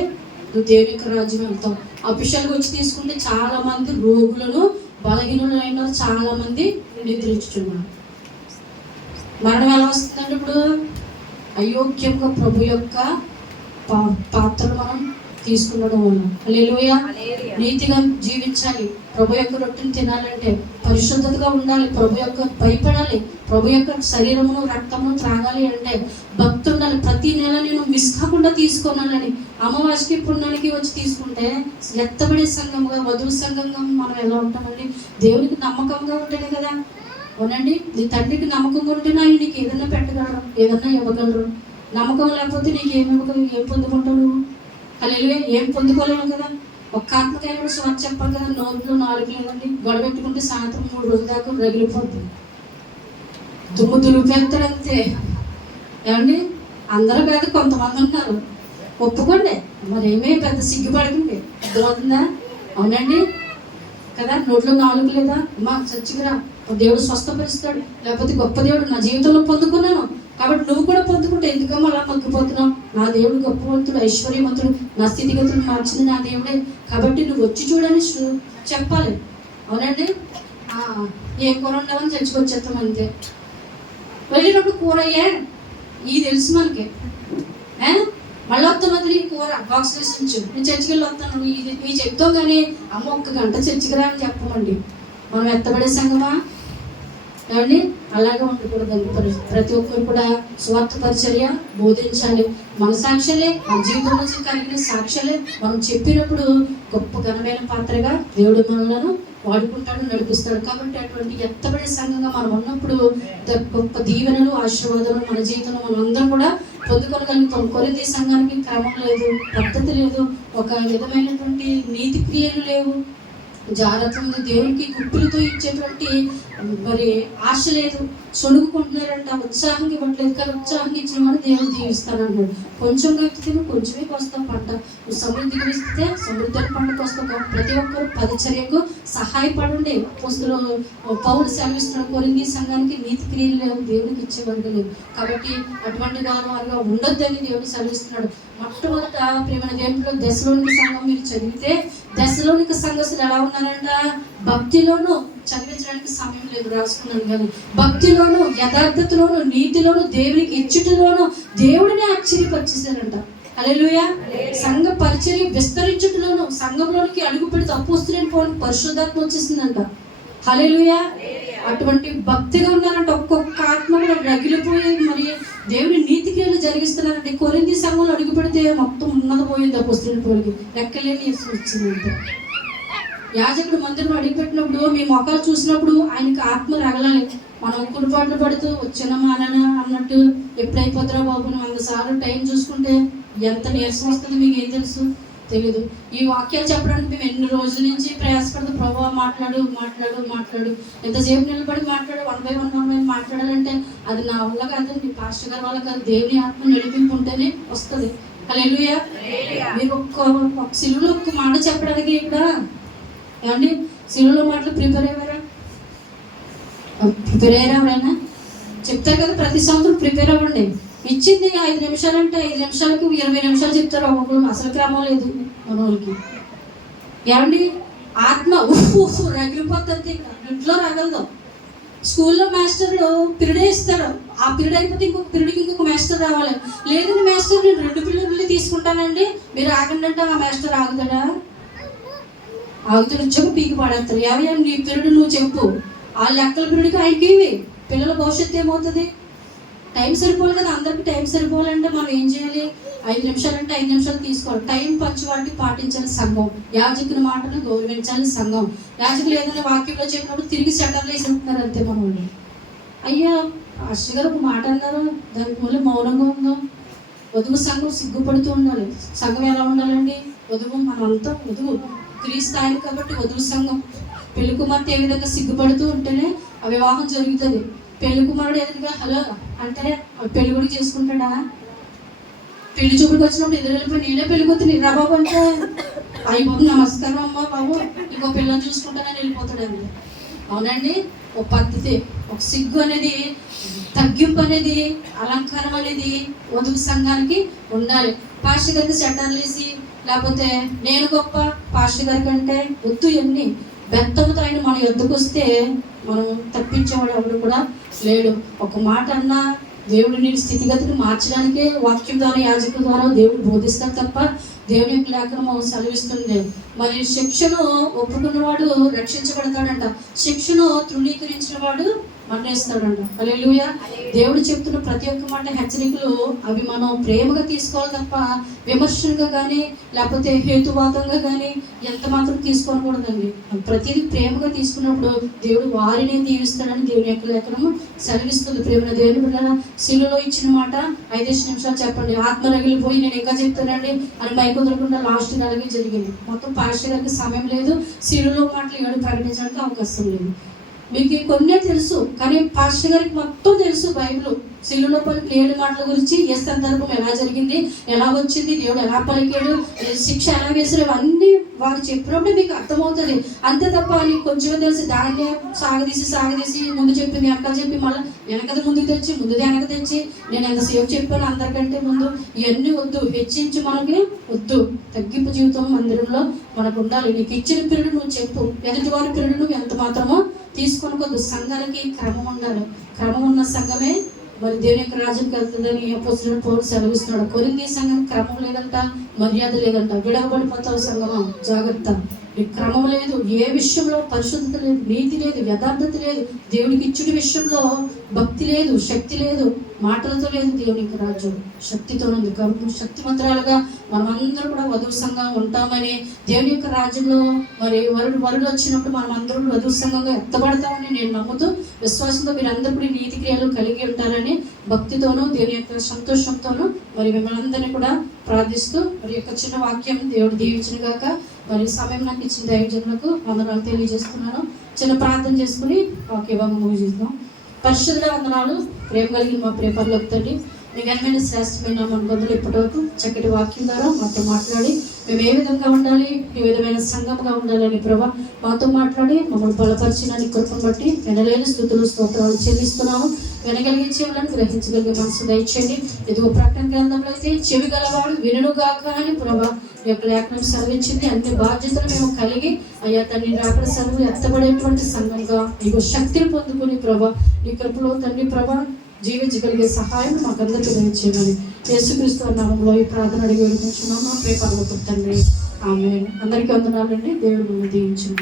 నువ్వు దేవునికి రాజ్యం వెళ్తావు. అఫిషియల్గా వచ్చి తీసుకుంటే చాలా మంది రోగులను, బలహీనులైన చాలా మంది నిద్రించుతున్నారు. మరణం ఎలా వస్తుందంటే ఇప్పుడు అయోగ్యంగా ప్రభు యొక్క పాత్రలు మనం తీసుకున్నడం వల్ల. హల్లెలూయా. నీతిగా జీవించాలి. ప్రభు యొక్క రొట్టెను తినాలంటే పరిశుద్ధతగా ఉండాలి. ప్రభు యొక్క భయపడాలి. ప్రభు యొక్క శరీరమును రక్తమును త్రాగాలి అంటే భక్తి ఉండాలి. ప్రతి నెల నేను మిస్ కాకుండా తీసుకున్నానని అమావాస్యకి పుణ్యానికి వచ్చి తీసుకుంటే ఎత్తబడే సంఘంగా, వధువు సంఘంగా మనం ఎలా ఉంటామండి? దేవునికి నమ్మకంగా ఉంటేనే కదా. అవునండి, నీ తండ్రికి నమ్మకంగా ఉంటేనే ఆయన నీకు ఏదైనా పెట్టగలరు, ఏదన్నా ఇవ్వగలరు. నమ్మకం లేకపోతే నీకు ఏం పొందుకుంటావు నువ్వు? హల్లెలూయా. ఏం పొందుకోలేము కదా. ఒక్క ఆత్మకాయ కూడా స్వార్థ చెప్పాలి కదా. నోట్లో 4 లేదండి, గొడవ పెట్టుకుంటే సాయంత్రం 3 రోజుల దాకా రగిలిపోతుంది, దుమ్ము దులిపేస్తారు అంతే. ఏమండి, అందరూ కాదు, కొంతమంది ఉన్నారు. ఒప్పుకోండి, మరేమీ పెద్ద సిగ్గుపడకండి. అర్థమవుతుందా? అవునండి కదా. నోట్లో 4 లేదా, అమ్మా చచ్చిగా దేవుడు స్వస్థపరుస్తాడు, లేకపోతే గొప్ప దేవుడు నా జీవితంలో పొందుకున్నాను కాబట్టి నువ్వు కూడా పొందుకుంటే ఎందుకమ్మా అలా మగ్గిపోతున్నావు? నా దేవుడు గొప్పవంతుడు, ఐశ్వర్యవంతుడు, నా స్థితిగతులు మార్చింది నా దేవుడే కాబట్టి నువ్వు వచ్చి చూడని చెప్పాలి. అవునండి. ఏం కూర ఉండాలని చచ్చిపోచ్చేస్తాం అంతే. వెళ్ళినప్పుడు కూర అయ్యా ఇది తెలుసు మనకి, మళ్ళీ వస్తాను కూర బాక్స్ వేసి ఉంచు, నేను చర్చికి వెళ్ళి వస్తాను ఇది మీరు చెప్తాం కానీ అమ్మ 1 గంట చర్చికి రా అని చెప్పమండి. మనం ఎత్తబడే సంగమా? ఏమండి, అలాగే ఉండకూడదండి. ప్రతి ఒక్కరు కూడా స్వార్థ పరిచర్య బోధించాలి. మన సాక్ష్యాలే, మన జీవితం నుంచి కలిగిన సాక్ష్యాలే మనం చెప్పినప్పుడు గొప్ప ఘనమైన పాత్రగా దేవుడు మనలను వాడుకుంటాడు, నడిపిస్తాడు. కాబట్టి అటువంటి ఎత్తబడే సంఘంగా మనం ఉన్నప్పుడు గొప్ప దీవెనలు, ఆశీర్వాదాలు మన జీవితంలో మనం అందరం కూడా పొందుకోగలుగుతాం. కొరింథీ సంఘానికి క్రమం లేదు, పద్ధతి లేదు, ఒక విధమైనటువంటి నీతి క్రియలు లేవు, జాగ్రత్త దేవునికి గుప్పులతో ఇచ్చేటువంటి మరి ఆశ లేదు, సొడుగుకుంటున్నారంట, ఉత్సాహంగా ఇవ్వట్లేదు. కానీ ఉత్సాహంగా ఇచ్చిన వాడు దేవుడు దీవిస్తానన్నాడు. కొంచెం ఎత్తితే కొంచెమే వస్తాం పంట, నువ్వు సమృద్ధిగా ఇస్తే సమృద్ధిని పంటకు వస్తాం. ప్రతి ఒక్కరు పరిచర్యకు సహాయపడండి. పౌలు సెలవిస్తున్నాడు, కొరింథీ సంఘానికి నీతి క్రియలు లేవు, దేవునికి ఇచ్చేవాడు లేవు. కాబట్టి అటువంటి వారుగా ఉండొద్దని దేవుడు సెలవిస్తున్నాడు. మొట్టమొదట ప్రేమ దేవుడిలో దశలోనిక సంఘం మీరు చదివితే దశలోనిక సంఘస్థులు ఎలా ఉన్నారంట? భక్తిలోను, చదివించడానికి సమయం లేదు రాసుకున్నాను కానీ, భక్తిలోను, యథార్థతలోను, నీతిలోను, దేవునికి ఇచ్చుటలోను దేవుడిని ఆశ్చర్యపరిచేశారంట. హల్లెలూయా. సంఘ పరిచర్య విస్తరించుటలోను, సంఘంలోనికి అడుగు పెడితే అపోస్తులైన పౌలుకి పరిశుద్ధాత్మ వచ్చేసిందంట. హల్లెలూయా. అటువంటి భక్తిగా ఉన్నారంటే ఒక్కొక్క ఆత్మ కూడా రగిలిపోయి మరి దేవుని నీతి క్రియలు జరిగిస్తున్నారంటే. కొరింథీ సంఘంలో అడుగు పెడితే మొత్తం ఉన్నది పోయింది అపోస్తులైన పౌలుకి, లెక్కలేని వచ్చిందంట. యాజకుడు మందిరం అడిగిపెట్టినప్పుడు మీ మొక్కలు చూసినప్పుడు ఆయనకి ఆత్మ రగలాలి. మనం కుడిపాట్లు పడుతూ వచ్చినమా అన్నట్టు ఎప్పుడైపోతారో బాబు 100 సార్లు టైం చూసుకుంటే ఎంత నీరసం వస్తుంది మీకు ఏం తెలుసు? తెలీదు. ఈ వాక్యాలు చెప్పడానికి మేము ఎన్ని రోజుల నుంచి ప్రయాసపడదు. ప్రభావ మాట్లాడు మాట్లాడు మాట్లాడు, ఎంతసేపు నిలబడి మాట్లాడు, 1 by 1 మాట్లాడాలంటే అది నా వల్ల కాదండి, పాస్టర్ గారి వల్ల కాదు, దేవుని ఆత్మ నడిపింపు ఉంటేనే వస్తుంది. హల్లెలూయా. మీరు ఒక్క సిలువలో ఒక్క మాట చెప్పడానికి కూడా ఏమండి, సిలువలో మాటలు ప్రిపేర్ అయ్యారా? ప్రిపేర్ అయ్యారా ఎవరైనా? చెప్తారు కదా ప్రతి సంవత్సరం ప్రిపేర్ అవ్వండి. ఇచ్చింది 5 నిమిషాలు అంటే 5 నిమిషాలకు 20 నిమిషాలు చెప్తారు. ఒక్కొక్కరు అసలు క్రమం లేదు మన వాళ్ళకి. ఏమండి, ఆత్మ ఉప్పు రగిలిపోతుంది, ఇంట్లో రగలదు. స్కూల్లో మాస్టర్లు పిరియడ్ ఇస్తారు, ఆ పీరియడ్ అయిపోతే ఇంకొక పీరియడ్కి ఇంకొక మాస్టర్ రావాలి. లేదండి మాస్టర్ నేను 2 పీరియడ్లు తీసుకుంటానండి మీరు ఆగండి అంటే ఆ మాస్టర్ ఆగుతాడా? ఆగుతాడు, వచ్చాక పీకి పడేస్తారు. ఏమయ్యా నీ పీరియడ్ నువ్వు చెప్పు, ఆ లెక్కల పీరియడ్కి ఆయనకి ఇవి పిల్లల భవిష్యత్తు ఏమవుతుంది? టైం సరిపోవాలి కదా, అందరికి టైం సరిపోవాలంటే మనం ఏం చేయాలి? 5 నిమిషాలు అంటే 5 నిమిషాలు తీసుకోవాలి. టైం పంచువాలిటీ పాటించాలి సంఘం. యాజకుని మాటను గౌరవించాలి సంఘం. యాజకులు ఏదైనా వాక్యంలో చెప్పినప్పుడు తిరిగి సెటర్లు వేసేస్తున్నారు అంతే మన వాళ్ళు. అయ్యా పాస్టర్ గారు ఒక మాట అన్నారు, దానికి మళ్ళీ మౌనంగా ఉందాం. వధువు సంఘం సిగ్గుపడుతూ ఉండాలి. సంఘం ఎలా ఉండాలండి? వధువు మనంతా వధువు క్రీస్తు ఆయన కాబట్టి వధువు సంఘం. పెళ్లి కుమార్తె ఏ విధంగా సిగ్గుపడుతూ ఉంటేనే ఆ వివాహం జరుగుతుంది. పెళ్లి కుమారుడు ఎదురుగా హలో అంటే పెళ్లి కూడా చేసుకుంటాడా? పెళ్లి చూపులకు వచ్చినప్పుడు ఎదురు వెళ్ళిపోయి నేనే పెళ్లి కూతురు రా బాబు అంటే అయ్యి బాబు నమస్కారం అమ్మ బాబు ఇంకో పిల్లలు చూసుకుంటానని వెళ్ళిపోతాడండి. అవునండి, ఒక పద్ధతి, ఒక సిగ్గు అనేది, తగ్గింపు అనేది, అలంకారం అనేది వధువు సంఘానికి ఉండాలి. పాస్టర్ గారికి సెటర్లు వేసి లేకపోతే నేను గొప్ప పాస్టర్ గారి కంటే వద్దు ఎన్ని బెత్తముతో ఆయన మన ఎద్దుకు వస్తే మనం తప్పించేవాడు ఎవడు కూడా లేడు. ఒక మాట అన్నా దేవుడు నేను స్థితిగతిని మార్చడానికే వాక్యం ద్వారా యాజకుల ద్వారా దేవుడు బోధిస్తాడు తప్ప దేవుని యొక్క లేఖనం సెలవిస్తుంది. మరి శిక్షను ఒప్పుకున్నవాడు రక్షించబడతాడంట, శిక్షను తృణీకరించిన వాడు మన్నేస్తాడంట. హల్లెలూయా. దేవుడు చెప్తున్న ప్రతి ఒక్క మాట హెచ్చరికలు అవి మనం ప్రేమగా తీసుకోవాలి తప్ప విమర్శలుగా కానీ లేకపోతే హేతువాదంగా కానీ ఎంత మాత్రం తీసుకోకూడదండి. ప్రతిదీ ప్రేమగా తీసుకున్నప్పుడు దేవుడు వారిని దీవిస్తాడని దేవుని యొక్క లేఖనము సెలవిస్తుంది. ప్రేమ దేవుని బిడ్డలారా, శిలువలో ఇచ్చిన మాట 5 నిమిషాలు చెప్పండి, ఆత్మ రగిలిపోయి నేను ఇంకా చెప్తానండి అని మైక్ వదలకుండా లాస్ట్ అలాగే జరిగింది. మొత్తం పాస్టర్ గారికి సమయం లేదు, శిలువలో మాటలు ఏడు ప్రకటించడానికి అవకాశం లేదు. మీకు కొన్నే తెలుసు, కానీ పాస్టర్ గారికి మొత్తం తెలుసు బైబిల్. శిలువలో పలికిన 7 మాటల గురించి, ఏ సందర్భం ఎలా జరిగింది, ఎలా వచ్చింది, దేవుడు ఎలా పలికాడు, శిక్ష ఎలా వేసారు, అవన్నీ వారు చెప్పినప్పుడే మీకు అర్థమవుతుంది. అంతే తప్ప నీకు కొంచెమే తెలిసి దాన్నే సాగదీసి ముందు చెప్పింది వెనకాల చెప్పి మళ్ళీ వెనకది ముందుకు తెచ్చి ముందుది వెనక తెచ్చి నేను ఎంతసేపు చెప్పాను అందరికంటే ముందు, ఇవన్నీ వద్దు. హెచ్చించి మనకి వద్దు. తగ్గింపు జీవితం మందిరంలో మనకు ఉండాలి. నీకు ఇచ్చిన పీరియడ్ నువ్వు చెప్పు, ఎదుటి వారి పీరియడ్ నువ్వు ఎంత మాత్రమో తీసుకొనకొద్దు. సంఘాలకి క్రమం ఉండాలి. క్రమం ఉన్న సంఘమే మరి దేవుని యొక్క రాజ్యంకి వెళ్తుందని అపోస్తలుడైన పౌలు సెలవిస్తున్నాడు. కొరింథీ సంఘం క్రమం లేదంట, మర్యాద లేదంట. విడవబడిపోతావు సంఘమా, జాగ్రత్త. నీకు క్రమం లేదు, ఏ విషయంలో పరిశుద్ధత లేదు, నీతి లేదు, యథార్థత లేదు, దేవునికి ఇచ్చుడి విషయంలో భక్తి లేదు, శక్తి లేదు, మాటలతో లేదు. దేవుని యొక్క రాజ్యం శక్తితో ఉంది. కాబట్టి శక్తిమంతురాలుగా మనమందరూ కూడా వధువు సంఘం ఉంటామని, దేవుని యొక్క రాజ్యంలో మరి వరుడు వచ్చినప్పుడు మనం అందరూ వధువు సంఘంగా ఎత్తబడతామని నేను నమ్ముతూ విశ్వాసంతో మీరందరూ కూడా నీతి క్రియలు కలిగి ఉంటారని భక్తితోనూ దేవుని యొక్క సంతోషంతోనూ మరి మిమ్మల్ని అందరినీ కూడా ప్రార్థిస్తూ మరి యొక్క చిన్న వాక్యం దేవుడు దీవించిన గాక. మరి సమయం నాకు ఇచ్చిన దైవజనులకు వందనాలు తెలియజేస్తున్నాను. చిన్న ప్రార్థన చేసుకుని వాక్యభాగం ముగిస్తాం. పరిశుద్ధుల వందనాలు. ప్రేమ కలిగిన మా ప్రేపర్లకు తండ్రి, మీ ఘనమైన శ్రేష్టమైన మన బదులు ఇప్పటివరకు చక్కటి వాక్యం ద్వారా మాతో మాట్లాడి మేము ఏ విధంగా ఉండాలి, ఏ విధమైన సంఘంగా ఉండాలని ప్రభా మాతో మాట్లాడి మమ్మల్ని బలపరిచిన కృపను బట్టి వినలేని స్తుతులు స్తోత్రాలు చెల్లిస్తున్నాము. వినగలిగే చెవులను గ్రహించగలిగే మనసు దయచేయండి. ఇదిగో ప్రకటన గ్రంథంలో అయితే చెవి గలవాడు వినుగాక అని ప్రభా ఈ యొక్క లేఖనం సెలవించింది. అన్ని బాధ్యతలు మేము కలిగి అయ్యా తండ్రి రాకడ సెలవు ఎత్తబడేటువంటి సంఘంగా ఇగో శక్తిని పొందుకుని ప్రభా ఈ కృపలో తండ్రి ప్రభా జీవించగలిగే సహాయం మాకందరికీ దయచేయమని యేసుక్రీస్తు నామములో ఈ ప్రార్థన అడిగి వేడుకుంటున్నాము. ప్రేమ తండ్రి, ఆమేన్. అందరికీ వందనాలండి. దేవుడు మిమ్మల్ని దీవించును.